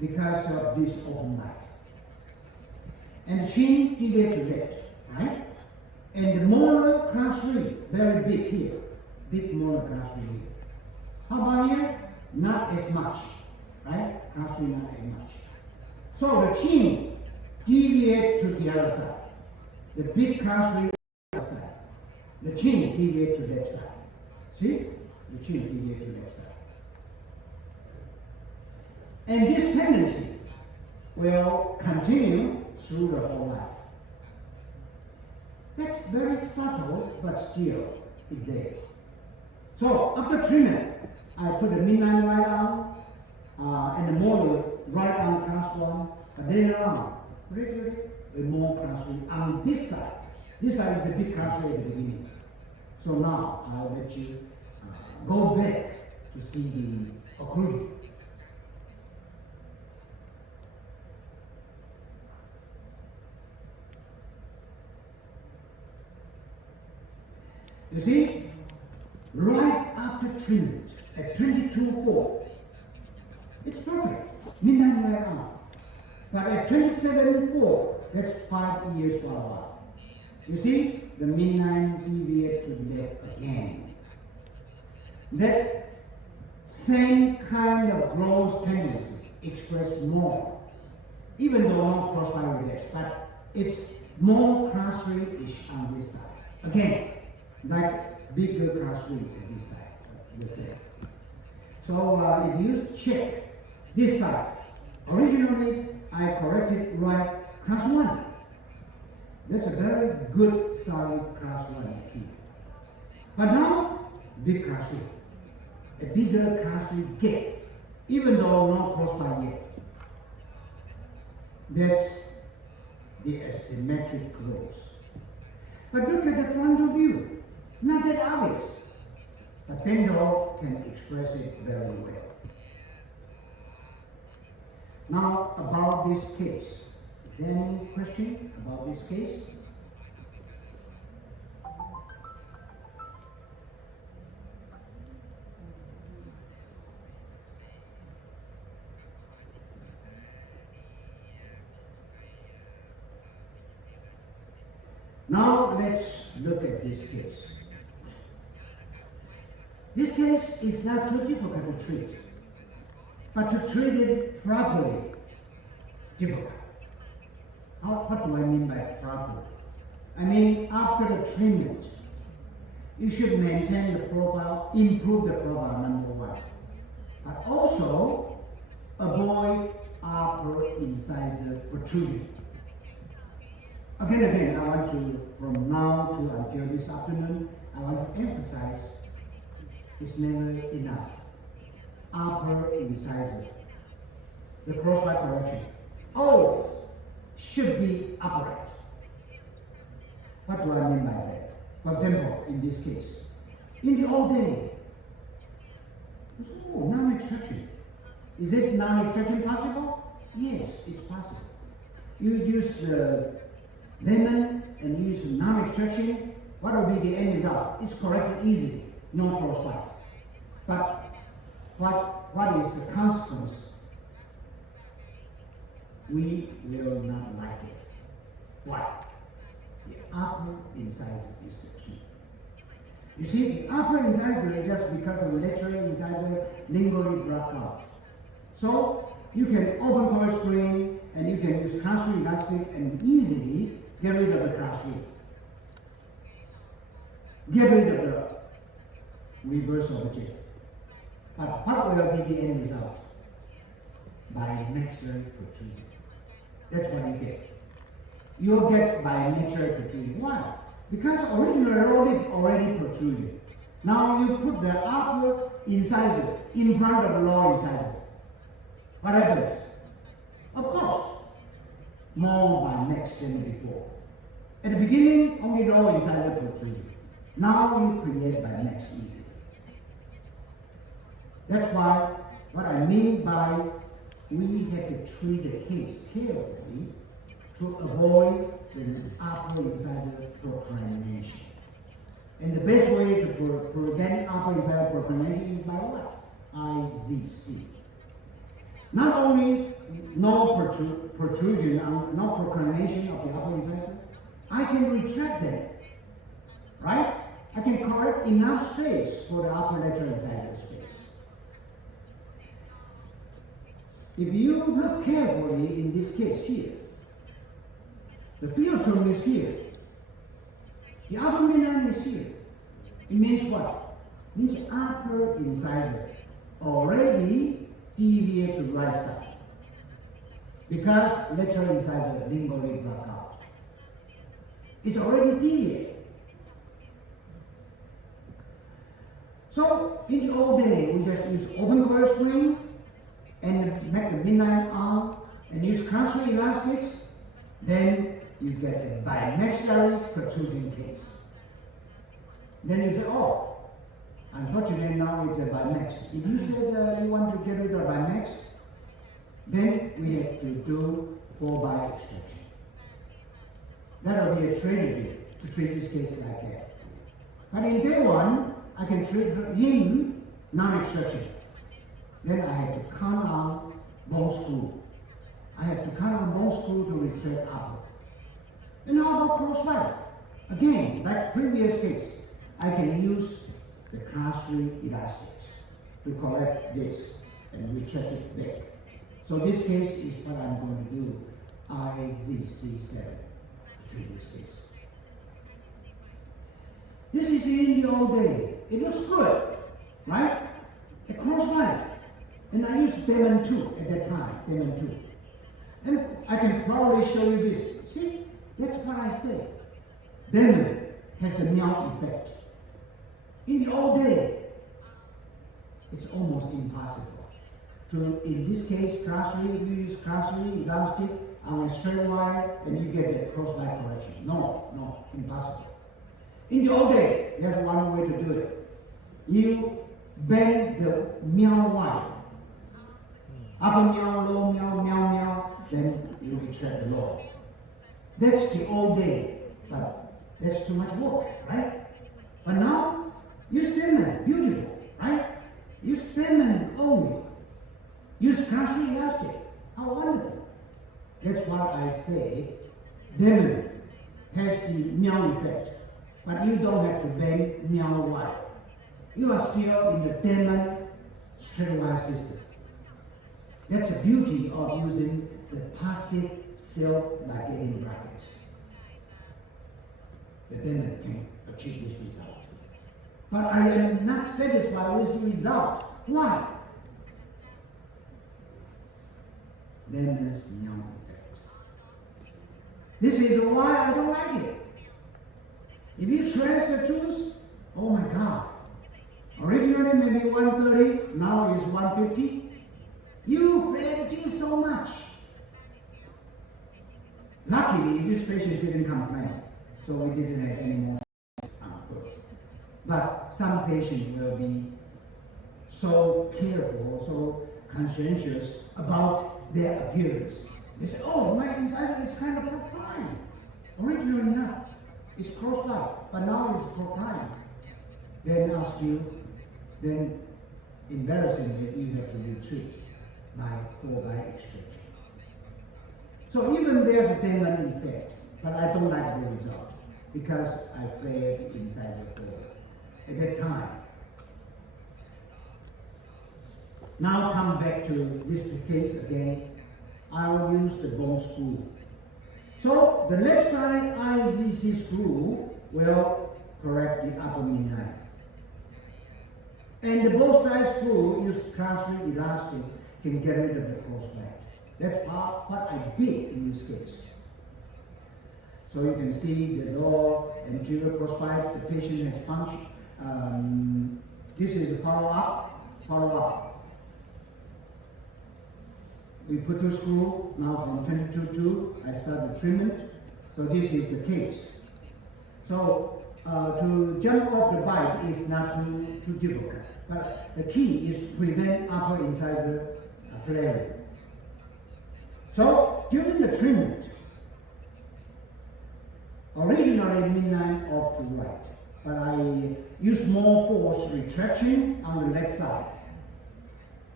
because of this open light. And the chin deviate to left, right? And the molar class 3, very big here. Big molar class 3 here. How about here? Not as much, right? Class 3 not as much. So the chin deviate to the other side. The big class 3 other side. The chin deviate to left side. See? The chin deviate to left side. And this tendency will continue through the whole life. That's very subtle, but still it's there. So after treatment, I put the midline right arm and the molar right arm class 1, but later on, gradually a more class 3 on this side. This side is a big class 3 at the beginning. So now I'll let you go back to see the occlusion. You see, right after treatment, at 22.4, it's perfect, midline right arm. But at 27.4, that's 5 years follow-up. You see, the midline deviate to left again. That same kind of growth tendency expressed more, even though not cross-body relaxed, but it's more class 3-ish on this side. Again, like bigger class 3 on this side, the same. So if you check this side, originally I corrected right class 1. That's a very good solid class 1 here. But now, big class 3. A bigger class 3 gap, even though not cross-body yet. That's the asymmetric growth. But look at the frontal view. Not that obvious, but Dendo can express it very well. Now about this case. Is there any question about this case? Now let's look at this case. This case is not too difficult to treat, but to treat it properly, difficult. What do I mean by properly? I mean, after the treatment, you should maintain the profile, improve the profile, number 1. But also, avoid upper incisor protrusion. Again, I want to, from now to until this afternoon, I want to emphasize it's never enough. Upper incisor, the crossbite correction, always should be upright. What do I mean by that? For example, in this case, in the old day, non-extraction. Is it non-extraction possible? Yes, it's possible. You use lemon and use non-extraction, what will be the end result? It's corrected easily, no crossbite. But what is the consequence? We will not like it. Why? The upper incisor is the key. You see, the upper incisor is just because of lateral incisor lingually blocked out. So you can open coil spring and you can use cross-free elastic and easily get rid of the cross-free. Get rid of the reverse of the jet. But what will be the end result? By natural protrusion. That's what you get. You'll get by natural protrusion. Why? Because originally it already protruded. Now you put the upper incisor in front of the lower incisor. What happens? Of course, more by max than before. At the beginning, only lower incisor protruded. Now you create by max easily. That's why what I mean by we have to treat the case carefully to avoid the upper incisor procrastination. And the best way to prevent upper incisor procrastination is by what? IZC. Not only no protrusion, no procrastination of the upper incisor, I can retract that, right? I can correct enough space for the upper lateral incisor space. If you look carefully in this case here, the philtrum is here. The upper midline is here. It means what? It means upper incisor already deviate to right side. Because lateral incisor lingually blocked out. It's already deviated. So in the old day, we just use open coil spring and make the midline arm and use cross-free elastics, then you get a bimaxillary protruding case. Then you say, oh, unfortunately now it's a bimax. If you said you want to get rid of bimax, then we have to do 4-by extraction. That will be a tragedy to treat this case like that. But in day one, I can treat him non-extraction. Then I have to count on bone screw. I have to count on bone screw to retract upward. And how about crossbite? Again, like previous case, I can use the cross-free elastics to correct this and retract it back. So this case is what I'm going to do, IZC7, to treat this case. This is in the old day. It looks good, right? A crossbite. And I used Damon 2 at that time, Damon 2. And I can probably show you this. See, that's what I say. Damon has the meow effect. In the old day, it's almost impossible. In this case, cross-free, you use cross-free elastic on a straight wire, and you get a crossbite correction. No, impossible. In the old day, there's one way to do it. You bend the meow wire. Upper meow, low meow, meow, meow, then you retract the low. That's the old day, but that's too much work, right? But now, use Damon, beautiful, right? Use Damon only. Use cross-free elastic, how wonderful. That's why I say Damon has the meow effect, but you don't have to bend meow wire. You are still in the Damon straight wire system. That's the beauty of using the passive self-ligating brackets. The Damon can achieve this result. But I am not satisfied with the result. Why? then there's no effect. This is why I don't like it. If you trace the tooth, oh my God. Originally maybe 130, now it's 150. You play the teeth so much. Luckily, this patient didn't complain, so we didn't have any more outputs. But some patients will be so careful, so conscientious about their appearance. They say, oh, my incisor is kind of procline. Originally not. It's cross-like, but now it's procline. Then ask you, then embarrassingly, you have to retreat by extraction. So even there's a Damon effect, but I don't like the result because I played incisor for at that time. Now come back to this case again. I will use the bone screw. So the left side IZC screw will correct the upper midline. And the both side screw use class 3 elastic can get rid of the crossbite. That's what I did in this case. So you can see the lower anterior crossbite, the patient has punched. This is the follow-up. We put the screw, now from 22, I start the treatment. So this is the case. So to jump off the bite is not too difficult. But the key is to prevent upper incisor flaring. So during the treatment, originally midline off to right, but I use more force retraction on the left side.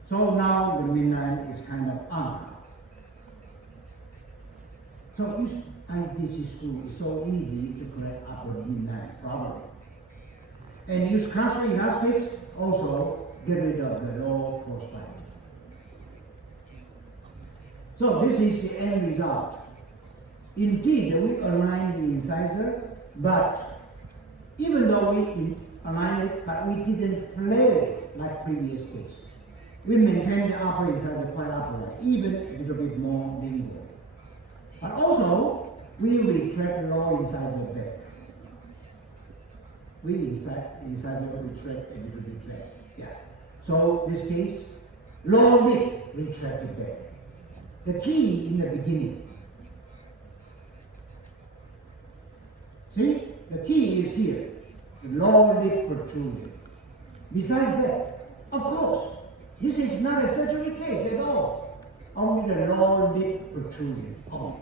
So now the midline is kind of on. So use ITC screw is so easy to correct upper midline properly. And use class 3 elastics also get rid of the low crossbite. So this is the end result. Indeed, we align the incisor, but even though we align it, but we didn't flare it like previous case. We maintain the upper incisor quite upright, even a little bit more lingual. But also, we retract the lower incisor back. We incisor retract a little bit back. Yeah. So this case, lower lip retracted back. The key in the beginning. See, the key is here, the lower lip protrusion. Besides that, of course, this is not a surgery case at all. Only the lower lip protrusion only.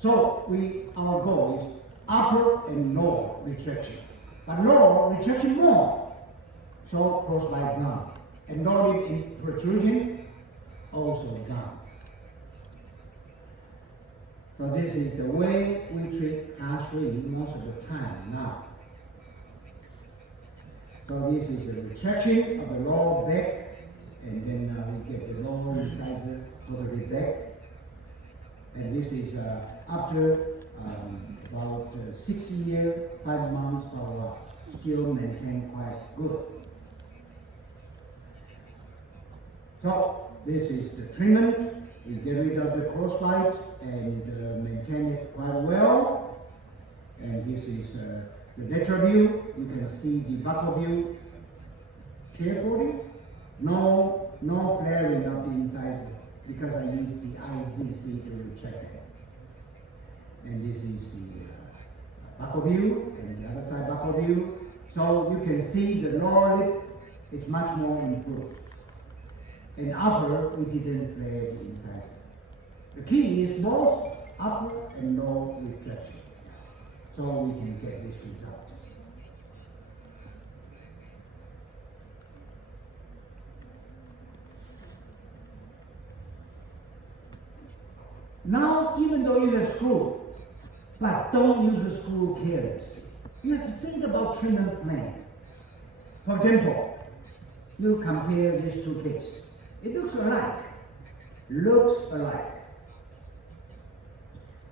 So our goal is upper and lower retraction. But lower retraction more. So crossbite down. And lower lip protrusion also down. So this is the way we treat class 3 most of the time now. So this is the retraction of the lower back, and then we get the lower incisor totally back. And this is after about 6 years, 5 months follow-up, still maintain quite good. So this is the treatment. We get rid of the crossbite and maintain it quite well. And this is the lateral view. You can see the buccal view carefully. No flaring of the incisor because I used the IZC to retract it. And this is the buccal view and the other side buccal view. So you can see the lower lip is much more improved. And upper, we didn't flare the incisor. The key is both upper and lower retraction. So we can get this result. Now, even though you have screw, but don't use the screw carelessly. You have to think about treatment plan. For example, you compare these two cases. It looks alike.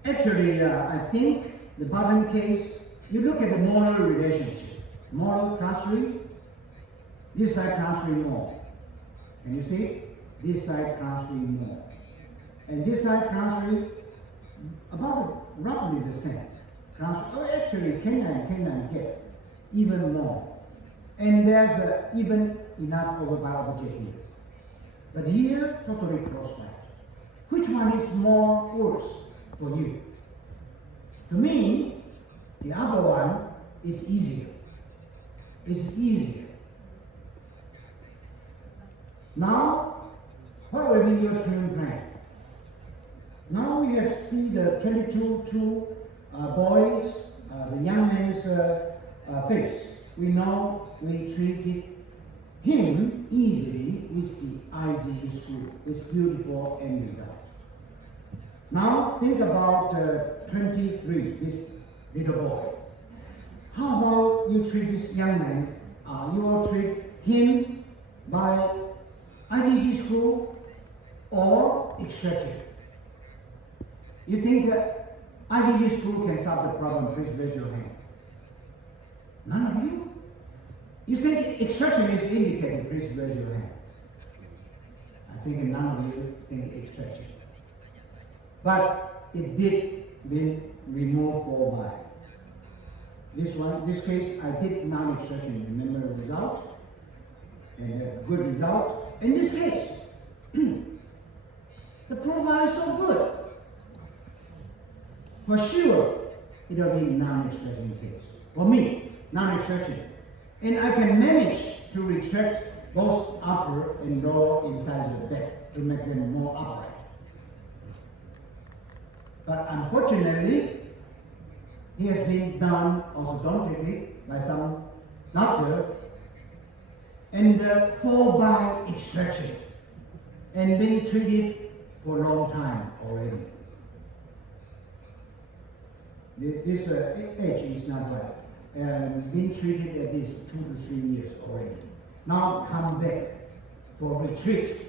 Actually, I think the bottom case, you look at the molar relationship. Molar class 3, this side class 3 more. And you see, this side class 3 more. And this side class 3, about roughly the same. Actually, canine get even more. And there's even enough overpower object here. But here, totally crosswise. Which one is more worse for you? To me, the other one is easier. It's easier. Now, what will be your training plan? Now we have seen the 22 boys, the young man's face. We know we treated him easily with the IGE school, with beautiful end result. Now think about 23, this little boy. How about you treat this young man? You will treat him by IGE school or extraction? You think that IGE school can solve the problem? Please raise your hand. None of you? You think extraction is indicated? Please raise your hand. I think none of you think extraction. But it did be removed for by. This case, I did non-extraction. Remember the result? And a good result. In this case, the profile is so good. For sure, it will be non-extraction case. For me, non-extraction. And I can manage to retract both upper and lower inside the bed to make them more upright. But unfortunately, it has been done orthodontically by some doctor and for by extraction and being treated for a long time already. This age is not right. Been treated at least 2 to 3 years already. Now come back for retreat.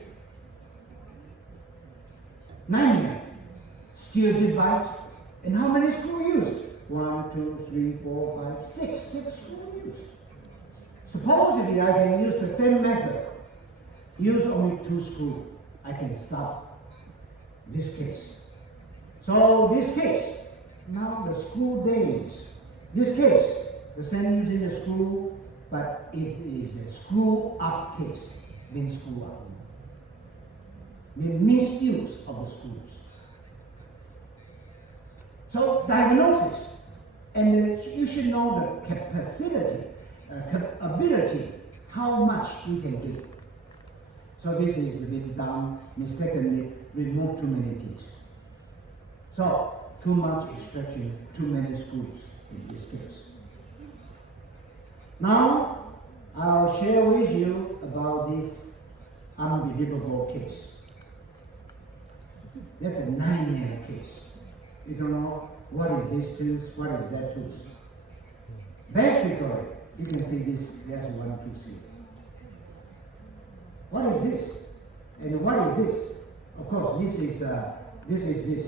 9 years, still divide. And how many screws used? 1, 2, 3, 4, 5, 6. 6 screws used. Supposedly I can use the same method. Use only 2 screws. I can solve this case. So this case, now the screw days. This case, the same using the screw, but it is a screw up case. Being screw up. The misuse of the screws. So diagnosis, and you should know the capacity, ability, how much we can do. So this is been done mistakenly, remove too many teeth. So too much extraction, too many screws in this case. Now I'll share with you about this unbelievable case. That's a 9-year case. You don't know what is this tooth, what is that tooth. Basically, you can see this, there's 1, 2, 3. What is this? And what is this? Of course, this is this.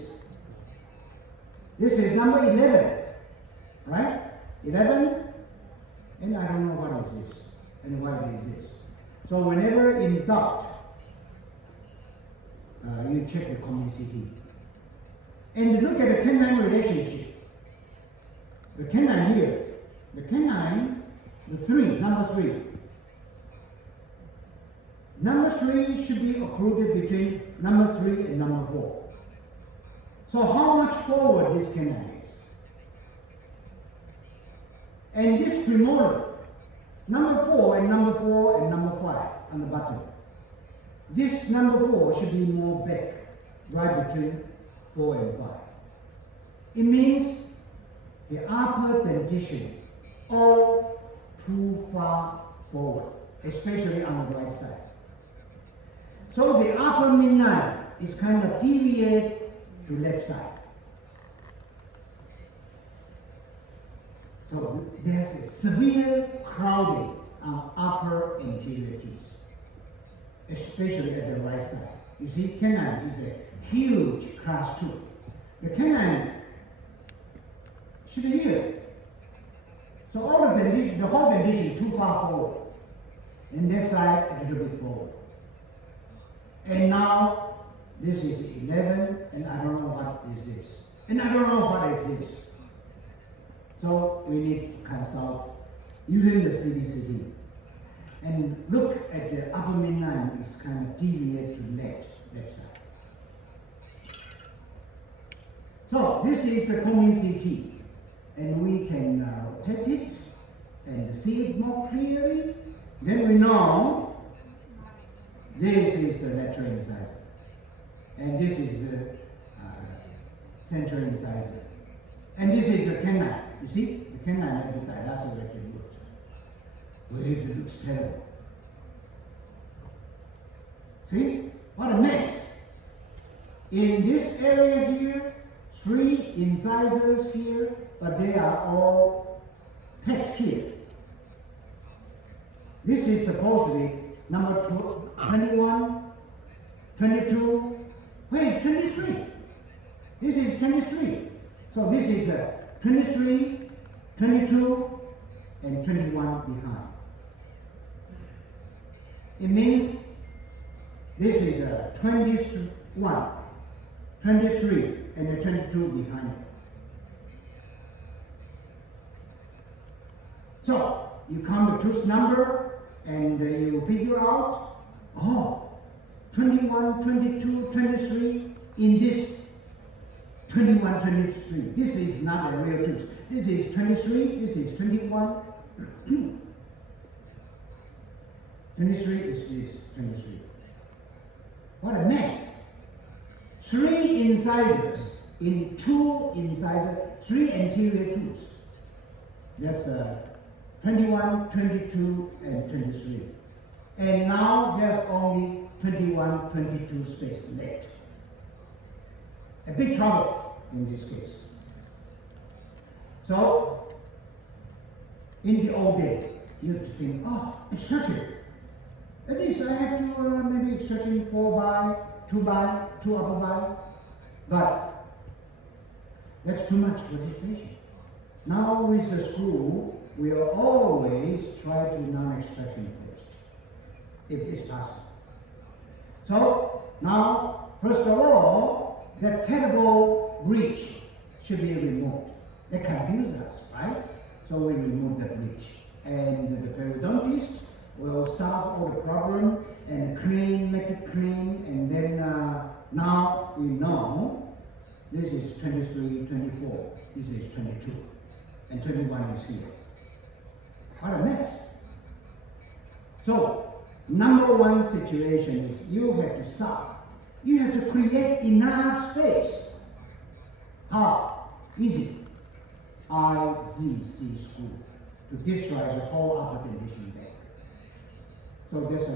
This is number 11, right? 11, and I don't know what is this, and why is this. So whenever in doubt, you check the common CT. And look at the canine relationship. The canine here, the canine, the 3, number 3. Number 3 should be occluded between number 3 and number 4. So how much forward this canine is? And this premolar, number 4 and number 4 and number 5 on the bottom. This number 4 should be more back, right between 4 and 5. It means the upper dentition all too far forward, especially on the right side. So the upper midline is kind of deviated to left side. So there's a severe crowding on upper anterior teeth, especially at the right side. You see, canine is a huge class 2. The canine should be here. So all the dentition, the whole dentition is too far forward. And this side a little bit forward. And now this is 11, and I don't know what is this. And I don't know what is this. So we need to consult using the CBCT. And look at the upper midline, it's kind of deviate to left side. So this is the common CT. And we can rotate it and see it more clearly. Then we know this is the lateral incisor. And this is the central incisor. And this is the canine. You see? The canine has the dilacerated root. Well, it looks terrible. See? What a mess. In this area here, 3 incisors here, but they are all packed here. This is supposedly number 21, 22. Where is 23? This is 23. So this is 23, 22, and 21 behind. It means this is 21, 23, and the 22 behind it. So you count the tooth number and you figure out, oh, 21, 22, 23 in this 21, 23. This is not a real tooth. This is 23, this is 21. 23 is this 23. What a mess. 3 incisors in 2 incisors, 3 anterior tooths. That's 21, 22, and 23. And now there's only 21, 22 space left. A big trouble in this case. So, in the old day, you have to think, oh, extraction. At least I have to maybe extraction 4 by, 2 by, 2 upper by. But that's too much for this patient. Now with the screw, we will always try to non-extraction first, if it's possible. So now, first of all, the terrible breach should be removed. They confuse us, right? So we remove the breach. And the periodontist will solve all the problem and clean, make it clean, and then now we know this is 23, 24, this is 22, and 21 is here. What a mess. So, number one situation is you have to solve. You have to create enough space. How? Easy. IGC screw to destroy the whole upper condition there. So that's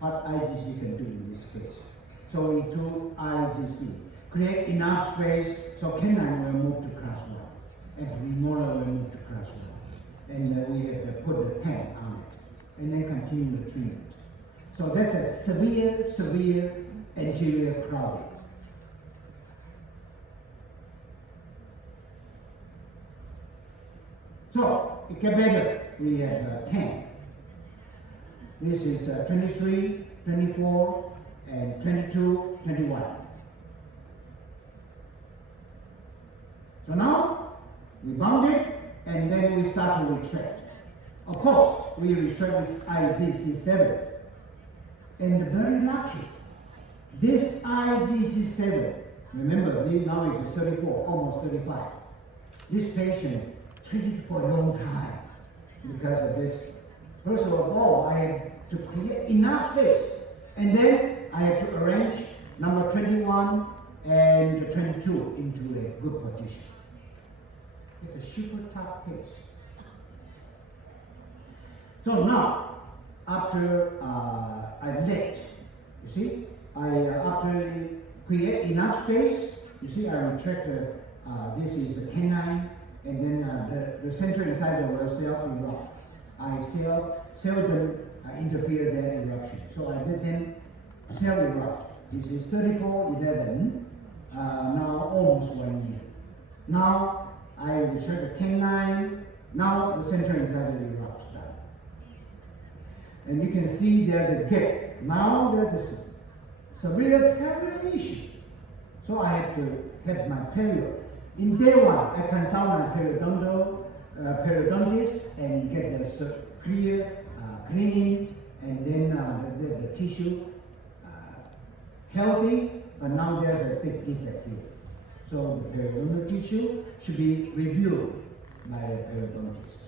what IGC can do in this case. So we do IGC. Create enough space so canine will move to class 1 and premolar will move to class 1. And we have to put the pen on it and then continue the treatment. So that's a severe anterior crowding. So it gets better. We have 10. This is 23, 24, and 22, 21. So now we bound it and then we start to retract. Of course, we retract with IGC7. And very lucky, this IGC7, remember, now it's 34, almost 35. This patient treated for a long time because of this. First of all, I have to create enough space, and then I have to arrange number 21 and 22 into a good position. It's a super tough case. So now, after I left, you see, after create enough space, you see, I retract this is the canine, and then the central incisor will self-erupt. I seldom interfere their eruption. So I let them self-erupt. This is 3411, now almost 1 year. Now I retract the canine, now the central incisor erupts down. And you can see there's a gap. Now there's a severe perio issue. So I had to have my perio. In day one, I consult my periodontist and get the clear cleaning, and then the tissue healthy, but now there's a big defect here. So the periodontal tissue should be reviewed by the periodontist.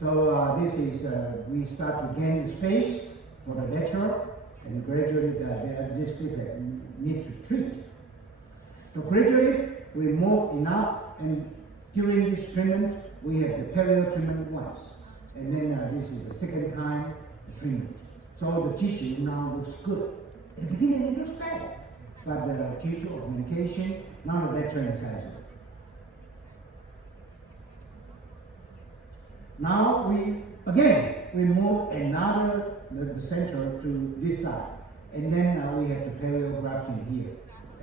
So this is, we start to gain space for the lecturer, and gradually this defect need to treat. So gradually we move enough, and during this treatment we have the perio treatment once, and then this is the second time treatment. So the tissue now looks good. At the beginning it looks bad, but the tissue augmentation, now the lecturer incisor. Now we move another the center to this side, and then we have the perio grafting here,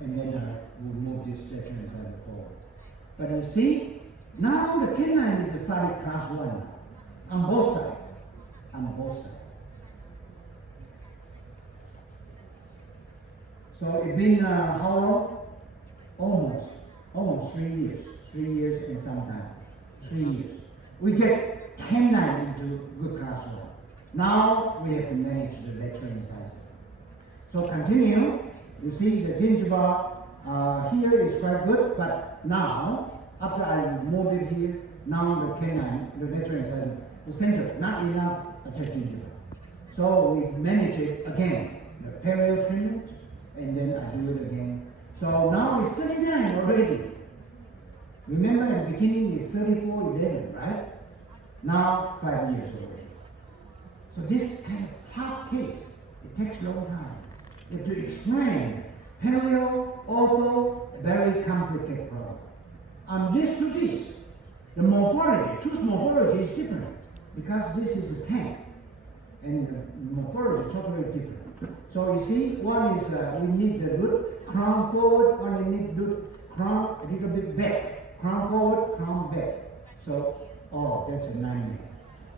and then we move this lecturer incisor forward. But you see, now the canine is a solid class 1 on both sides. So it's been how long? Almost 3 years. 3 years and some time. 3 years. We get canine into good class 1. Now we have to manage the lecturer incisor. So continue. You see the gingiva here is quite good, but now after I moved it here, now the canine, the lecturer incisor, the center, not enough attached gingiva. So we manage it again, the perio treatment, and then I do it again. So now it's 39 already. Remember at the beginning it's 34-11, right? Now 5 years already. So this kind of tough case, it takes a long time. You have to explain perio, ortho, very complicated problem. This to this, the morphology, tooth morphology is different because this is a tank, and the morphology is totally different. So you see, one is we need the good crown forward, one we need good crown a little bit back, crown forward, crown back. So, that's a 9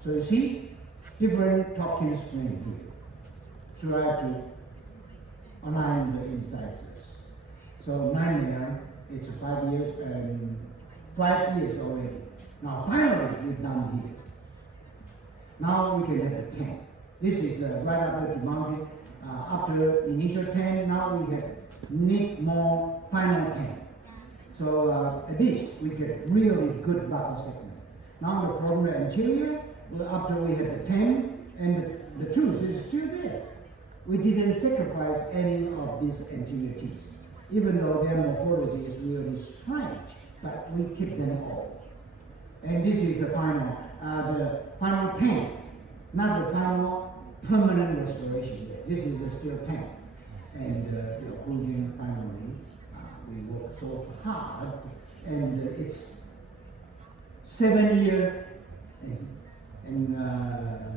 So you see, different talking screen here. Try to align the incisors. So 9 it's 5 years and 5 years already. Now finally we're done here. Now we can have a 10. This is right after the mounted. After initial 10, now we need more final 10. So at least we get really good buccal segment. Now the from the anterior, after we have the 10, and the tooth is still there. We didn't sacrifice any of these anterior teeth, even though their morphology is really strange, but we keep them all. And this is the final 10, not the final permanent restoration. This is the still 10. And conclusion finally, we work so hard, and it's 7 years and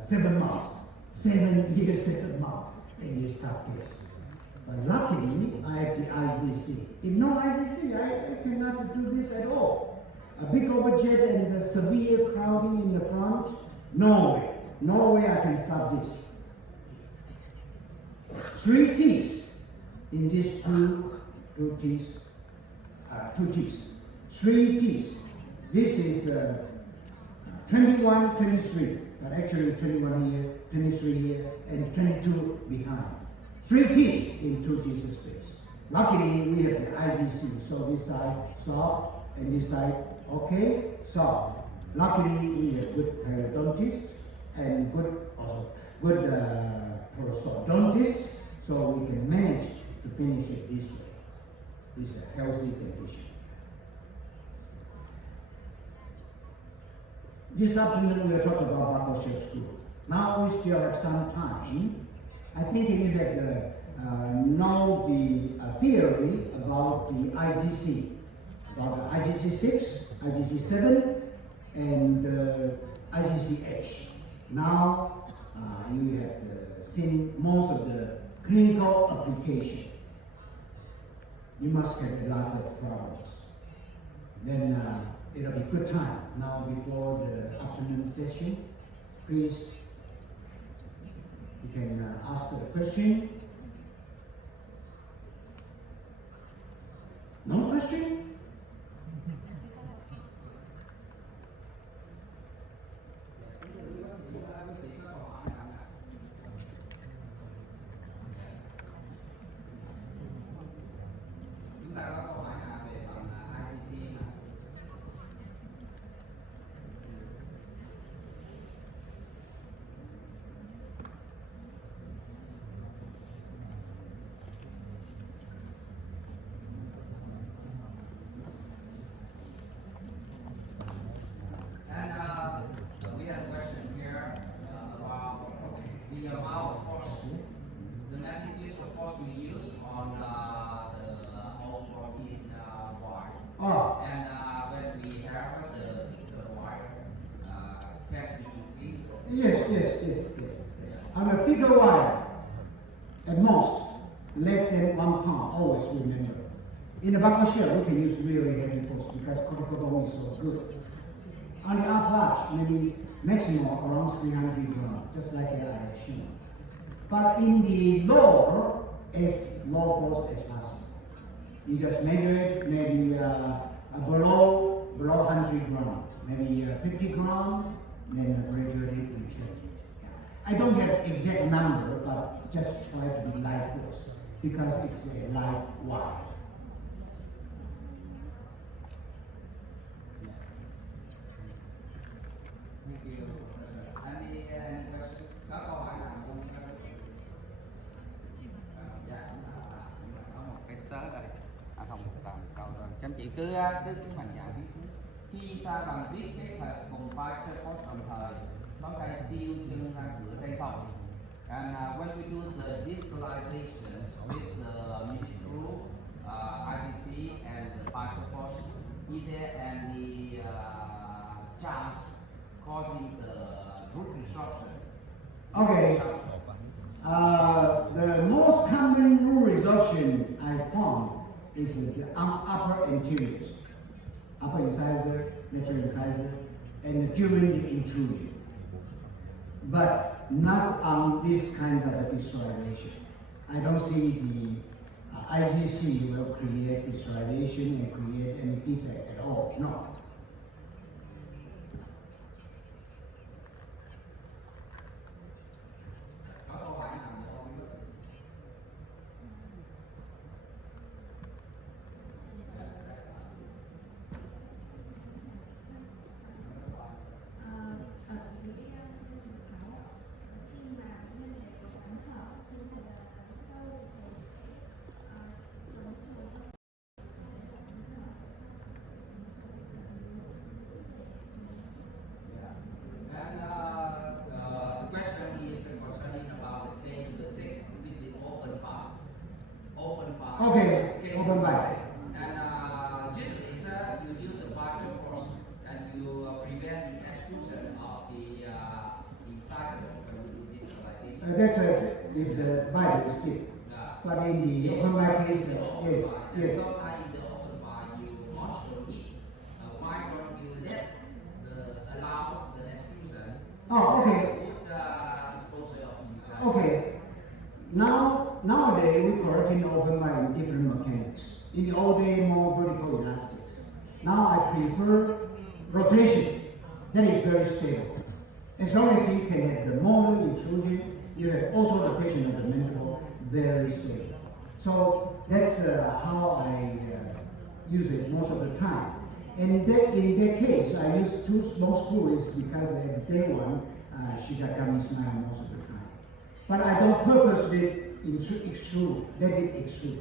7 months. 7 years, 7 months in this tough case. But luckily, I have the IDC. If no IDC, I cannot do this at all. A big overjet and severe crowding in the front, no way I can stop this. 3 teeth in these two teeth. 3 teeth. This is 21, 23, but actually 21 here, 23 here, and 22 behind. 3 teeth in 2 teeth space. Luckily, we have the IDC, so this side soft, and this side okay, soft. Luckily, we have good periodontist and good prosthodontist, so we can manage to finish it this way. This is a healthy condition. This afternoon we are talking about buccal shape screw. Now we still have some time. I think you have know the theory about the IGC, about the IGC6, IGC7, and IGCH. Now you have seen most of the clinical application. You must have a lot of problems. Then it'll be good time now before the afternoon session. Please, you can ask a question Yes. On a thicker wire, at most, less than 1 pound, always remember. In the buckle shell, we can use really heavy force because copper is so good. On the upper arch, maybe maximum around 300 grams, just like I have shown. But in the lower, as low force as possible. You just measure it, maybe below 100 grams, maybe 50 grams, then gradually we change it. Yeah. I don't have exact number, but just try to be light force because it's a light wire. Thank you. Any question? Có câu hỏi nào không? Dạ, có một cái sớ đây. Không, còn câu rồi. Các anh chị cứ mạnh dạn viết xuống. Khi Sa bằng viết kết hợp cùng Vital Force đồng thời, ngón tay tiêu chân ra cửa tay không. And when we do the visualizations with the mini screw, IGC and the Vital Force, is there any chance causing the root disruption? Okay. The most common root resorption I found is the upper anteriors, upper incisor, lateral incisor, and during the intrusion. But not on this kind of a visualization. I don't see the IGC will create visualization and create any defect at all. No. Okay, open back. And usually, sir, you use the vital force and you prevent the extrusion of the incisor when you do this like this. That's if the bite is deep. But in the open back case, yes. So in the open bite, you also need. Why don't you let allow the extrusion? Oh, okay. With the disposal of the incisor. Okay. Nowadays, we correcting the open back in different mechanics. In the old day, more vertical elastics. Now I prefer rotation. That is very stable. As long as you can have the moment intrusion, you have auto rotation of the mandible, very stable. So that's how I use it most of the time. And in that case, I use 2 small screws because at day one, she got gummy smile most of the time. But I don't purposely extrude, let it extrude.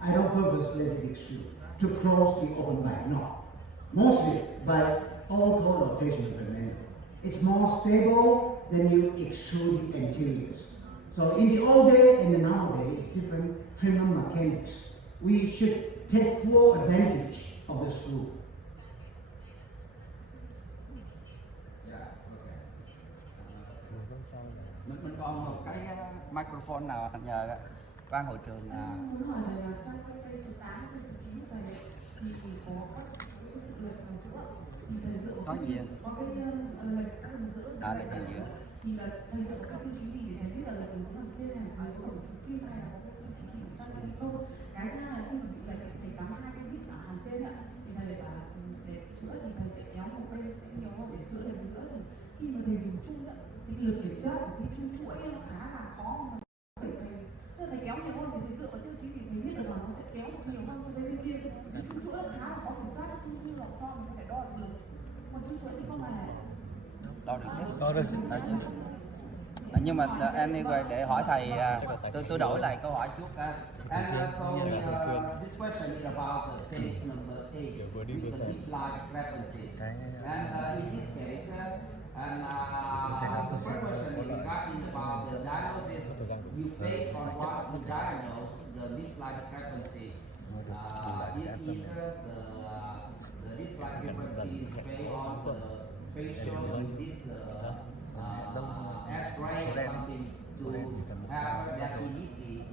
I don't purposely let it extrude to close the open back, no. Mostly by auto rotation of the mandible. It's more stable than you extrude anteriors. So in the old day and the nowadays, it's different trim mechanics. We should take full advantage of the screw. Mình còn một cái microphone nào nhờ ban hội trường muốn hỏi là trong cái cây số 8, cây số 9 này thì có các cái sự lệch ở giữa thì thầy dựa có gì ạ? có cái lệch các đường giữa lệch đường giữa thì là thầy dựa các tiêu chí gì để thầy biết là lệch đường giữa ở trên này dưới có một kim hay là có cái tiêu chí gì sang hay không? Cái thứ hai là khi mình bị lệch thầy cắm 2 cái vít ở hàng trên ạ thì thầy lại bảo là để chữa thì thầy sẽ kéo một bên sẽ kéo một để chữa lệch giữa thì khi mà thầy dùng chung ạ thì lực kiểm soát của cái chung chuỗi nó khá là khó mà thầy kéo nhiều hơn thì thầy dựa vào tiêu chí thì thầy biết được là nó sẽ kéo nhiều hơn so với bên kia cái chung chuỗi nó khá là khó kiểm soát như lò xo mình có thể đo được còn chung chuỗi thì không phải đo được chứ nhưng mà anyway để hỏi thầy tôi đổi lại câu hỏi chút and so this question is about the case number 8 with the midline frequency and in this case and the first question is regarding about the diagnosis you based on what you diagnose the midline frequency this is the midline frequency is based on the facial you did the X-ray or something to have definitely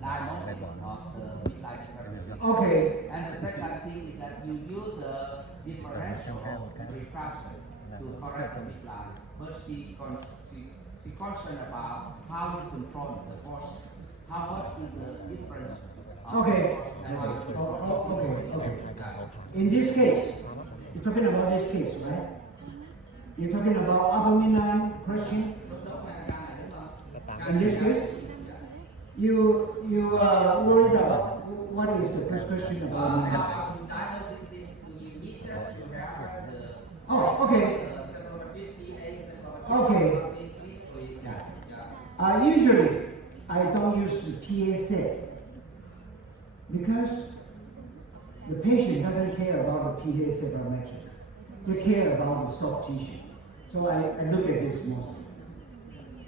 diagnosis of the midline diffraction. Okay. And the second thing is that you use the differential refraction to correct the midline, but she concerned about how to control the force. How much is the difference? Okay. Okay. In this case, you're talking about this case, right? You're talking about upper midline question. In this case, you worried about what is the first question about? Oh, okay. Okay. Usually, I don't use the PA set because the patient doesn't care about the PA sabermetrics. They care about the soft tissue. So I look at this mostly.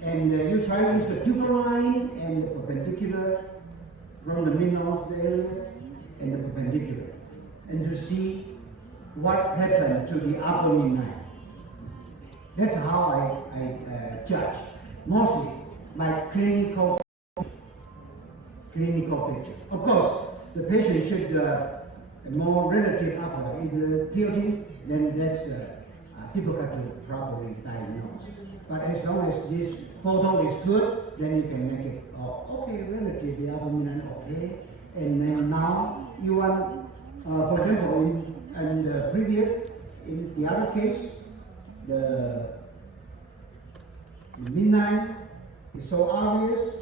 And you try to use the pupil line and the perpendicular from the mid-nose area and the perpendicular, and to see what happened to the upper midline. That's how I judge. Mostly like clinical pictures. Of course, the patient should more relative upper. If the tilting, then that's difficult to properly diagnose. But as long as this photo is good, then you can make it okay, relatively upper midline okay. And then now you want, for example, in the previous, in the other case, the midline is so obvious.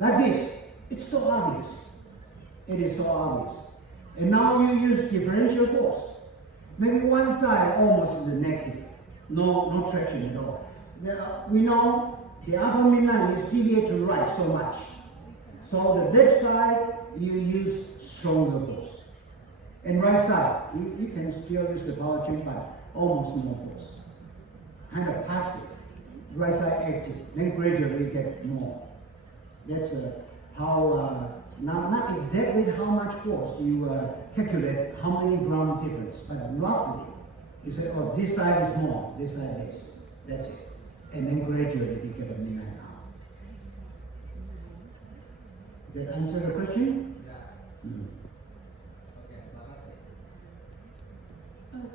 Like this, it's so obvious. It is so obvious. And now you use differential force. Maybe one side almost is negative, no traction at all. We know the upper midline is deviate to right so much. So the left side, you use stronger force. And right side, you can still use the power chain, but almost no force. Kind of passive. Right side active, then gradually get more. That's how, not exactly how much force you calculate how many ground difference, but roughly you say, oh, this side is more, this side less. That's it. And then gradually you get a midline out. Did that answer the question? Yeah. Okay, bác sĩ.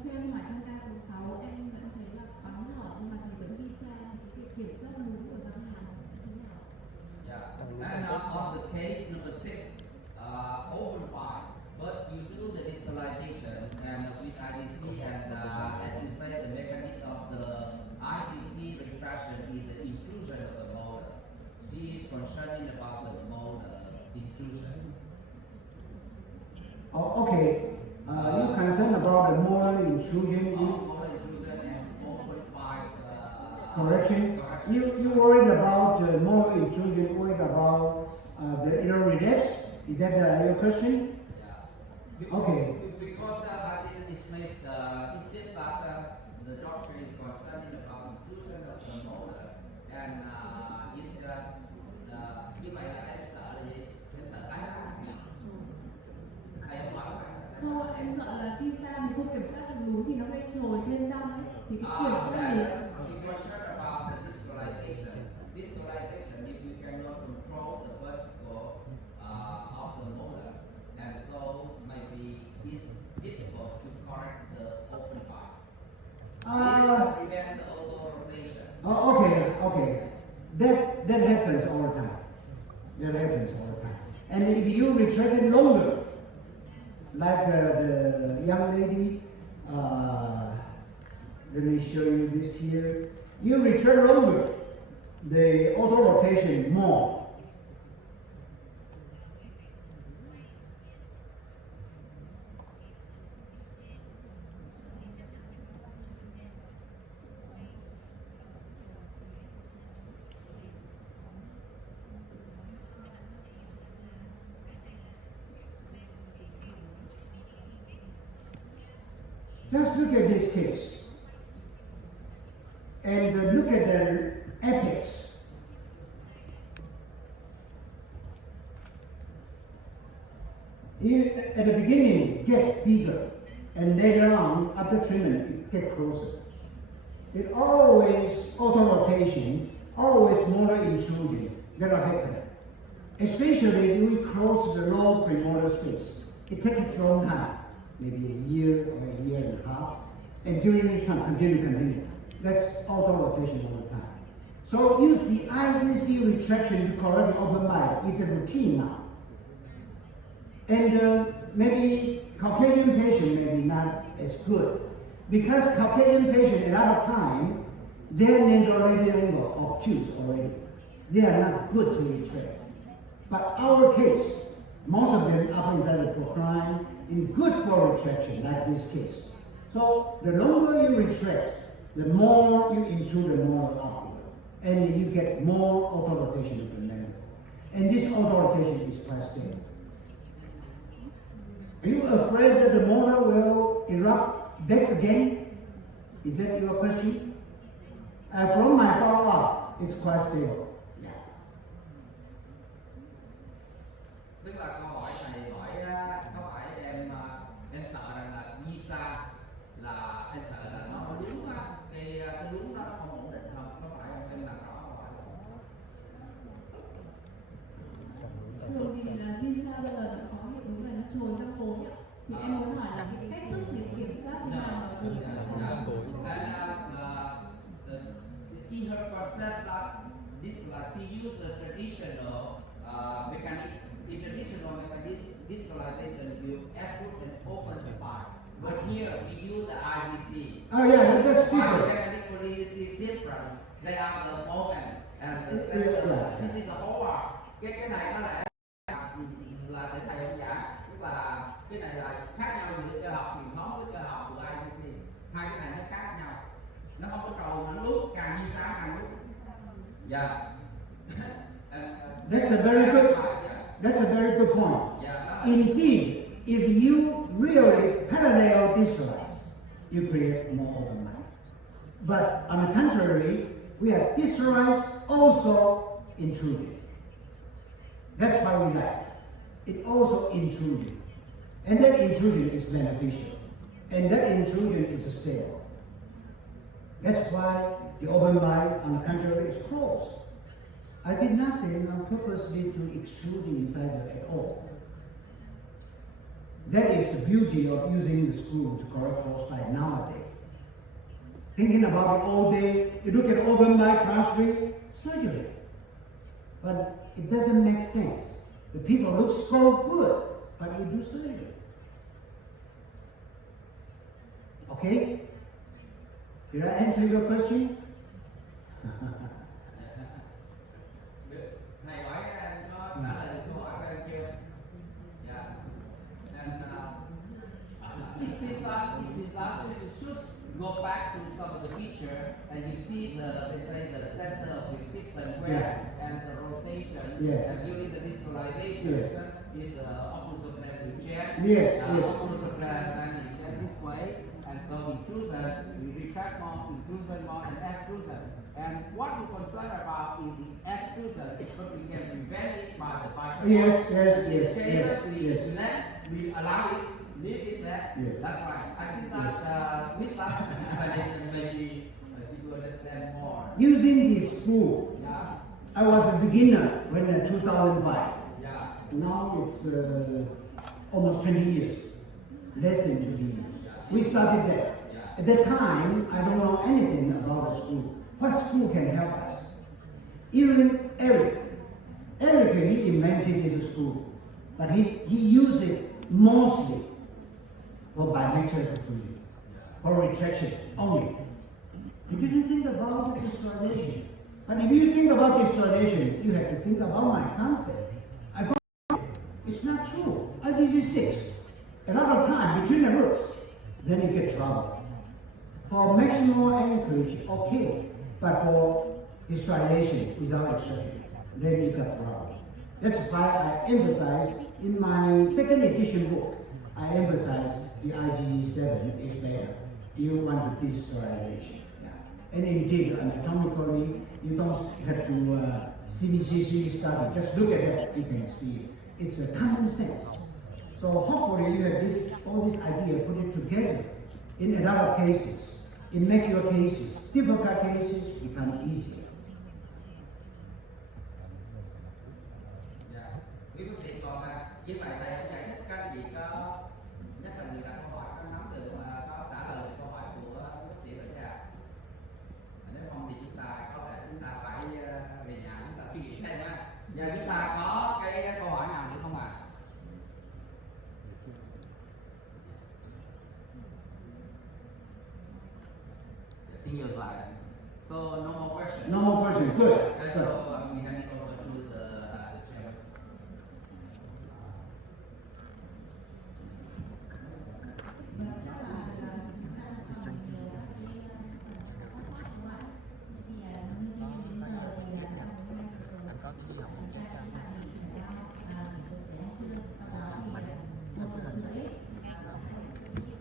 Cho em hỏi trong ca số 6 em vẫn thấy là bắn lỏ nhưng mà thầy vẫn ghi ra cái việc kiểm soát núm của răng hàm như thế nào? Yeah, and on the case number 6, open part, but you do the distalization and with IDC and as you say the mechanism of the ICC retraction is the intrusion of the molar. She is concerned about the molar intrusion. Oh, okay. You concerned about the molar intrusion? Molar intrusion and 4.5 correction. You worried about molar intrusion, worried about the inner relapse? Is that your question? Yeah. Okay. Because I think it says that the doctor is concerned about intrusion of the molar and như vậy là em sợ là gì? Em sợ tái phát. Thầy không hỏi phải sợ. Thôi em sợ là khi ra mình không kiểm soát được núi thì nó gây trồi thêm răng ấy, thì cái kiểm soát núi. She concerned about the visualization. Visualization, if you cannot control the vertical of the molar, and so maybe it's difficult to correct the open part. This prevent the auto rotation. Okay. That happens all the time. And if you retract it longer, like the young lady, let me show you this here. You retract longer, the auto rotation more. Let's look at this case and look at the apex. At the beginning, get bigger, and later on, after treatment, it get closer. It always auto-rotation, always molar intrusion that will happen. Especially when we close the low premolar space. It takes a long time, maybe a year or a year and a half, and during this time, continue. That's auto-rotation all the time. So use the IGC retraction to correct the open bite. It's a routine now. And maybe Caucasian patient may be not as good. Because Caucasian patient, a lot of time, their nasolabial angle obtuse already. They are not good to retract. But our case, most of them upper inside the procline, is good for retraction, like this case. So the longer you retract, the more you intrude the more upward. And you get more auto-rotation of the member. And this auto-rotation is quite stable. Are you afraid that the molar will erupt back again? Is that your question? From my follow-up, it's quite stable. Yeah. Tức là câu hỏi này hỏi có phải em sợ rằng là visa là em sợ là nó đúng á, cái đúng nó không ổn định không? Có phải không? Em làm rõ câu hỏi này. Thường thì là visa bây giờ đã có hiệu ứng là nó trồi ra cối ạ. Thì em muốn hỏi là cái cách thức để kiểm soát thế nào In her concept that this she used a traditional distalization with extrude and open the file. But here we use the IGC. Oh yeah, that's different. Mechanically it is different. They are the open and the center. This is the whole. Cái này nó là để thầy ông giảng, tức là cái này là khác nhau giữa cơ học truyền thống với cơ học của IGC. Hai cái này nó khác nhau. Nó không có trầu, nó lút, càng đi xa càng lút. Yeah. That's a very good point. Indeed, if you really parallel distalize, you create more open mind. But on the contrary, we have distalized also intruded. That's why we like it. It also intruded. And that intrusion is beneficial. And that intrusion is stable. That's why the open mind, on the contrary, is closed. I did nothing on purposely to extrude the incisor at all. That is the beauty of using the screw to correct false bite nowadays. Thinking about it all day, you look at open mind class 3, surgery. But it doesn't make sense. The people look so good, but you do surgery. Okay? Did I answer your question? Thầy hỏi em có trả lời được câu hỏi của em chưa? Dạ. And it seems you should go back to some of the picture and you see they say the center of resistance where and the rotation and during the distalization is opposite regen. Opposite regen this way. And so inclusion, we retract more, inclusion more, and extrusion. And what we concern about is the extrusion, but we can prevent it by the bicycle. We allow it, leave it there. That's right. I think that with that explanation, maybe she will understand more. Using this tool, I was a beginner when in 2005. Now it's almost 20 years, less than 20 years. We started there. At that time, I don't know anything about the school. What school can help us? Even Eric, he invented his school, but he used it mostly for bilateral protruding, for retraction only. He didn't think about the distalization. But if you think about distalization, you have to think about my concept. I found it's not true. IGC6, a lot of time between the roots, then you get trouble. For maximal anchorage, okay, but for distalization without extraction, then you got problem. That's why I emphasize in my second edition book, I emphasize the IgE7 is better. You want the distalization. And indeed, anatomically, you don't have to CBCC study. Just look at that, you can see it. It's a common sense. So hopefully you have all this idea, put it together. In a lot of cases, it makes your cases, difficult cases, become easier. Dạ. Quý bác sĩ còn với bài thầy ông giải thích các anh chị có nhất là người đặt câu hỏi có nắm được mà có trả lời câu hỏi của bác sĩ rồi chưa ạ? Nếu không thì chúng ta có thể chúng ta phải về nhà chúng ta suy nghĩ thêm á. Giờ chúng ta có cái câu hỏi nào nữa không ạ? Xin nhường lại. So no more questions. No more questions. Good. And Good. so we hand it over to the chair.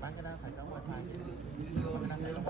Bán cái đó phải có wifi.